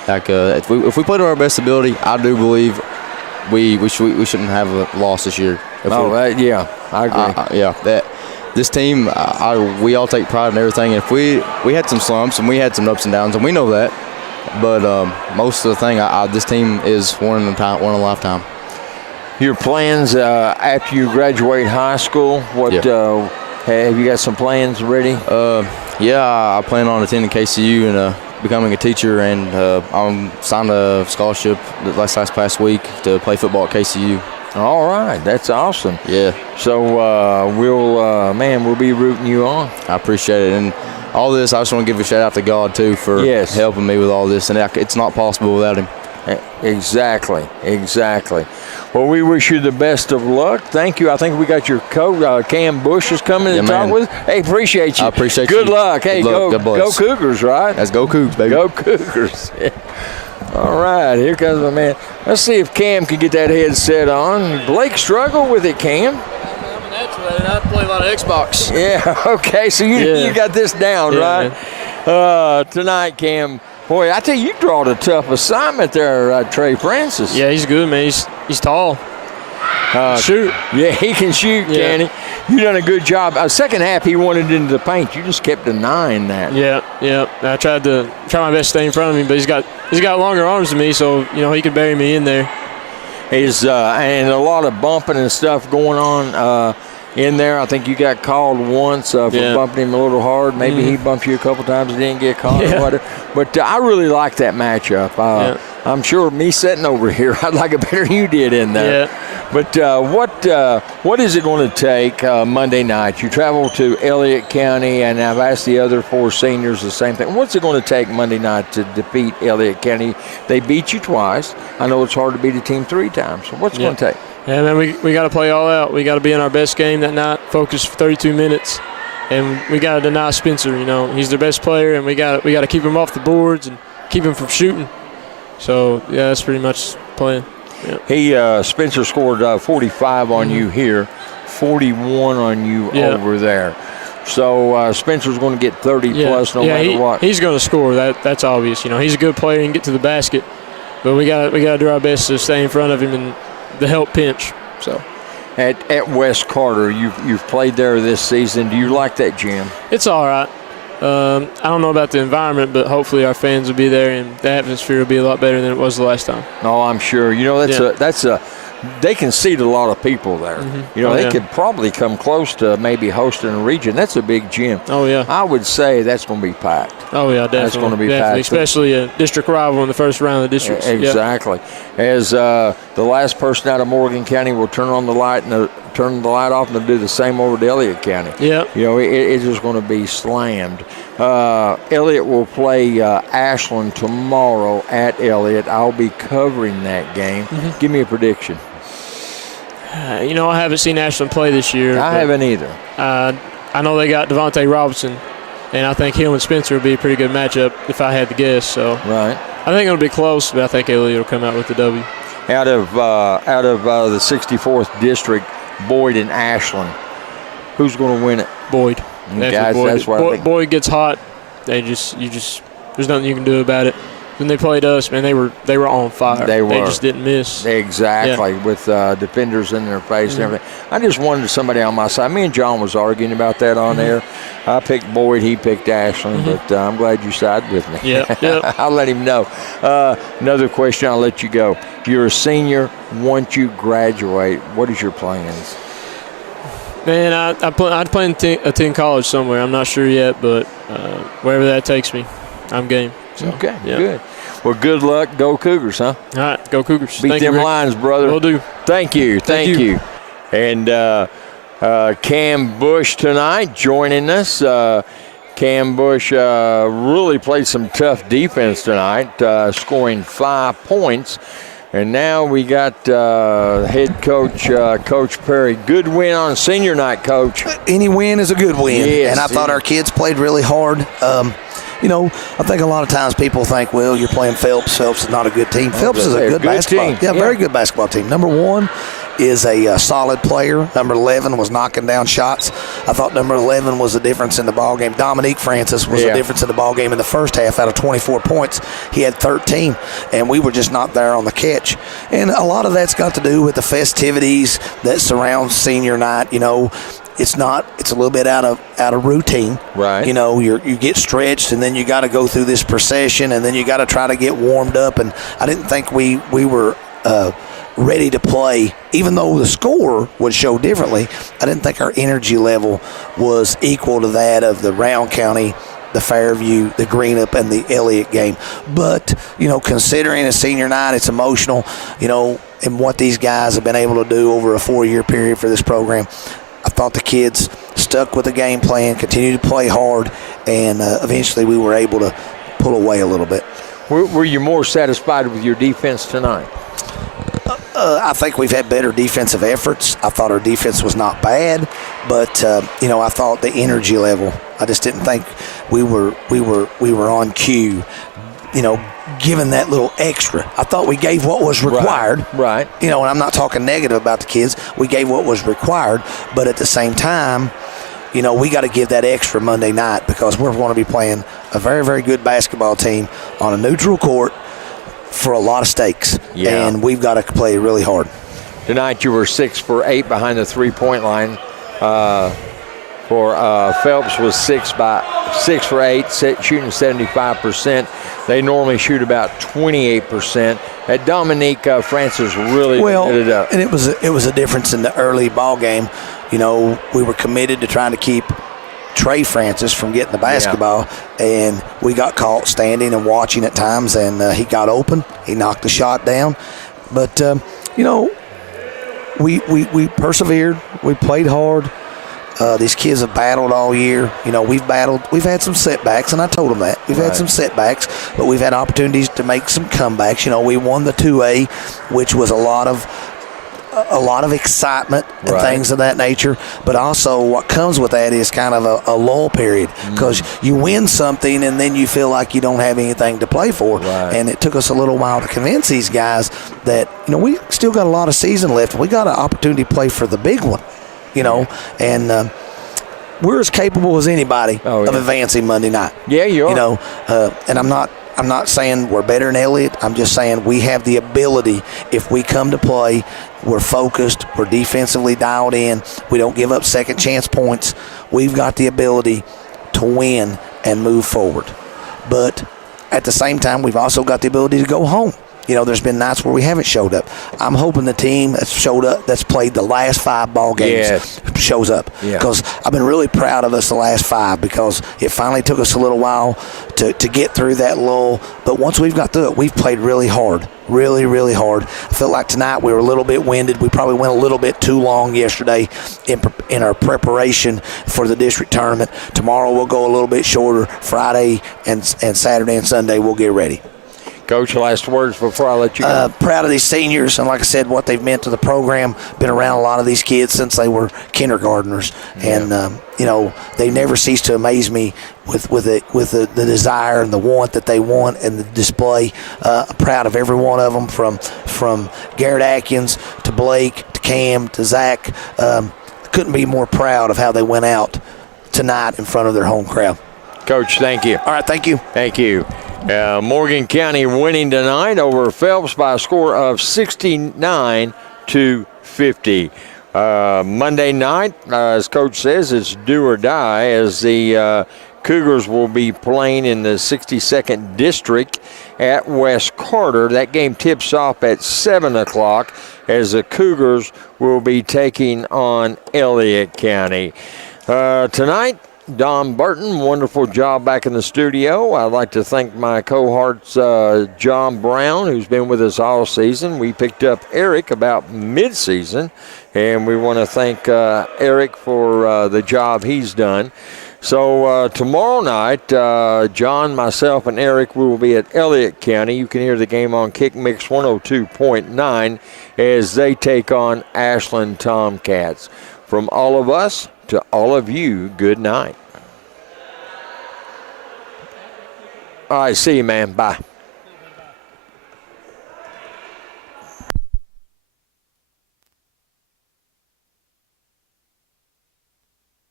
Like if we play to our best ability, I do believe we shouldn't have a loss this year. Yeah, I agree. This team, we all take pride in everything. And if we had some slumps and we had some ups and downs, and we know that, but most of the thing, this team is one in a lifetime. Your plans after you graduate high school? Have you got some plans ready? I plan on attending KCU and becoming a teacher, and I'm signed a scholarship last past week to play football at KCU. All right, that's awesome. Yeah. So we'll be rooting you on. I appreciate it, and all this, I just want to give a shout out to God too for helping me with all this, and it's not possible without Him. Exactly. Well, we wish you the best of luck. Thank you. I think we got your coach, Cam Bush, is coming to talk with us. Hey, appreciate you. I appreciate Good you. luck. Hey, Good luck. go Cougars, right? Let's go Cougs, baby. Go Cougars. All right, here comes my man. Let's see if Cam can get that headset on. Blake struggled with it, Cam. I play a lot of Xbox. Yeah, okay, so you got this down, right? Tonight, Cam, boy, I tell you drawed a tough assignment there, Trey Francis. Yeah, he's good, man. He's tall. Shoot. Yeah, he can shoot, can he? You done a good job. Second half, he wanted into the paint. You just kept denying that. Yeah. I tried my best to stay in front of him, but he's got longer arms than me, so he could bury me in there. And a lot of bumping and stuff going on in there. I think you got called once for bumping him a little hard. Maybe he bumped you a couple times and didn't get caught or whatever. But I really like that matchup. I'm sure me sitting over here, I'd like it better than you did in there. Yeah. But what is it going to take Monday night? You travel to Elliott County, and I've asked the other 4 seniors the same thing. What's it going to take Monday night to defeat Elliott County? They beat you twice. I know it's hard to beat a team 3 times. So what's it going to take? Yeah, man, we got to play all out. We got to be in our best game that night, focus for 32 minutes, and we got to deny Spencer. He's their best player, and we got to keep him off the boards and keep him from shooting. So that's pretty much playing. Yeah. Spencer scored 45 on you here, 41 on you over there. So Spencer's going to get 30 plus no matter what. He's going to score. That's obvious. He's a good player and get to the basket, but we got to do our best to stay in front of him and the help pinch. So at West Carter, you've played there this season. Do you like that gym? It's all right. I don't know about the environment, but hopefully our fans will be there and the atmosphere will be a lot better than it was the last time. No, I'm sure. They can seat a lot of people there. They could probably come close to maybe hosting a region. That's a big gym. Oh, yeah. I would say that's going to be packed. Oh, yeah, definitely. That's going to be packed. Especially a district rival in the first round of the districts. Exactly. As the last person out of Morgan County will turn the light off, and they'll do the same over to Elliott County. Yeah. It's just going to be slammed. Elliott will play Ashland tomorrow at Elliott. I'll be covering that game. Give me a prediction. I haven't seen Ashland play this year. I haven't either. I know they got Devontae Robinson, and I think him and Spencer would be a pretty good matchup if I had to guess. So right. I think it'll be close, but I think Elliott will come out with the W. Out of the 64th district, Boyd and Ashland, who's going to win it? Boyd. Guys, Boyd. that's what I think. Boyd gets hot. There's nothing you can do about it. When they played us, man, they were on fire. They just didn't miss. Exactly, with defenders in their face and everything. I just wanted somebody on my side. Me and John was arguing about that on there. I picked Boyd, he picked Ashland, but I'm glad you sided with me. Yeah. I'll let him know. Another question, I'll let you go. You're a senior. Once you graduate, what is your plans? Man, I'd attend college somewhere. I'm not sure yet, but wherever that takes me, I'm game. So, okay, good. Well, good luck. Go Cougars, huh? All right, go Cougars. Beat them Lions, brother. Will do. Thank you. And Cam Bush tonight joining us. Cam Bush really played some tough defense tonight, scoring 5 points. And now we got head coach, Coach Perry. Good win on senior night, Coach. Any win is a good win. Yes, and I thought our kids played really hard. I think a lot of times people think, well, you're playing Phelps. Phelps is not a good team. Phelps is a good basketball team. Yeah, very good basketball team. Number one is a solid player. Number 11 was knocking down shots. I thought number 11 was the difference in the ball game. Dominique Francis was the difference in the ball game in the first half. Out of 24 points, he had 13, and we were just not there on the catch. And a lot of that's got to do with the festivities that surround senior night. It's a little bit out of routine. Right. You get stretched, and then you got to go through this procession, and then you got to try to get warmed up. And I didn't think we were ready to play, even though the score would show differently. I didn't think our energy level was equal to that of the Round County, the Fairview, the Greenup, and the Elliott game. But, considering a senior night, it's emotional, and what these guys have been able to do over a 4-year period for this program. I thought the kids stuck with the game plan, continued to play hard, and eventually we were able to pull away a little bit. Were you more satisfied with your defense tonight? I think we've had better defensive efforts. I thought our defense was not bad, but I thought the energy level. I just didn't think we were on cue. Given that little extra, I thought we gave what was required. Right. And I'm not talking negative about the kids. We gave what was required, but at the same time, we got to give that extra Monday night because we're going to be playing a very, very good basketball team on a neutral court for a lot of stakes, and we've got to play really hard. Tonight you were 6 for 8 behind the 3-point line. For Phelps was 6 for 8, shooting 75%. They normally shoot about 28%. At Dominique Francis really lit it up. And it was a difference in the early ball game. We were committed to trying to keep Trey Francis from getting the basketball, and we got caught standing and watching at times, and he got open. He knocked the shot down. But, we persevered. We played hard. These kids have battled all year. We've battled. We've had some setbacks, and I told them that. We've had some setbacks, but we've had opportunities to make some comebacks. We won the 2A, which was a lot of excitement and things of that nature. But also what comes with that is kind of a lull period because you win something and then you feel like you don't have anything to play for. Right. And it took us a little while to convince these guys that, we still got a lot of season left. We got an opportunity to play for the big one. And we're as capable as anybody of advancing Monday night. Yeah, you are. And I'm not saying we're better than Elliott. I'm just saying we have the ability, if we come to play, we're focused, we're defensively dialed in, we don't give up second chance points. We've got the ability to win and move forward. But at the same time, we've also got the ability to go home. There's been nights where we haven't showed up. I'm hoping the team that's showed up, that's played the last 5 ball games, shows up. Because I've been really proud of us the last 5 because it finally took us a little while to get through that lull. But once we've got through it, we've played really hard, really, really hard. I feel like tonight we were a little bit winded. We probably went a little bit too long yesterday in our preparation for the district tournament. Tomorrow we'll go a little bit shorter. Friday and Saturday and Sunday we'll get ready. Coach, last words before I let you go. Proud of these seniors, and like I said, what they've meant to the program. Been around a lot of these kids since they were kindergartners, and they never cease to amaze me with the desire and the want that they want and the display. Proud of every one of them, from Garrett Atkins to Blake to Cam to Zach. Couldn't be more proud of how they went out tonight in front of their home crowd. Coach, thank you. All right, thank you. Thank you. Morgan County winning tonight over Phelps by a score of 69-50. Monday night, as Coach says, it's do or die as the Cougars will be playing in the 62nd District at West Carter. That game tips off at 7 o'clock as the Cougars will be taking on Elliott County. Tonight, Don Burton, wonderful job back in the studio. I'd like to thank my cohorts, John Brown, who's been with us all season. We picked up Eric about mid-season, and we want to thank Eric for the job he's done. So tomorrow night, John, myself, and Eric will be at Elliott County. You can hear the game on Kick Mix 102.9 as they take on Ashland Tomcats. From all of us to all of you, good night. All right, see you, man. Bye.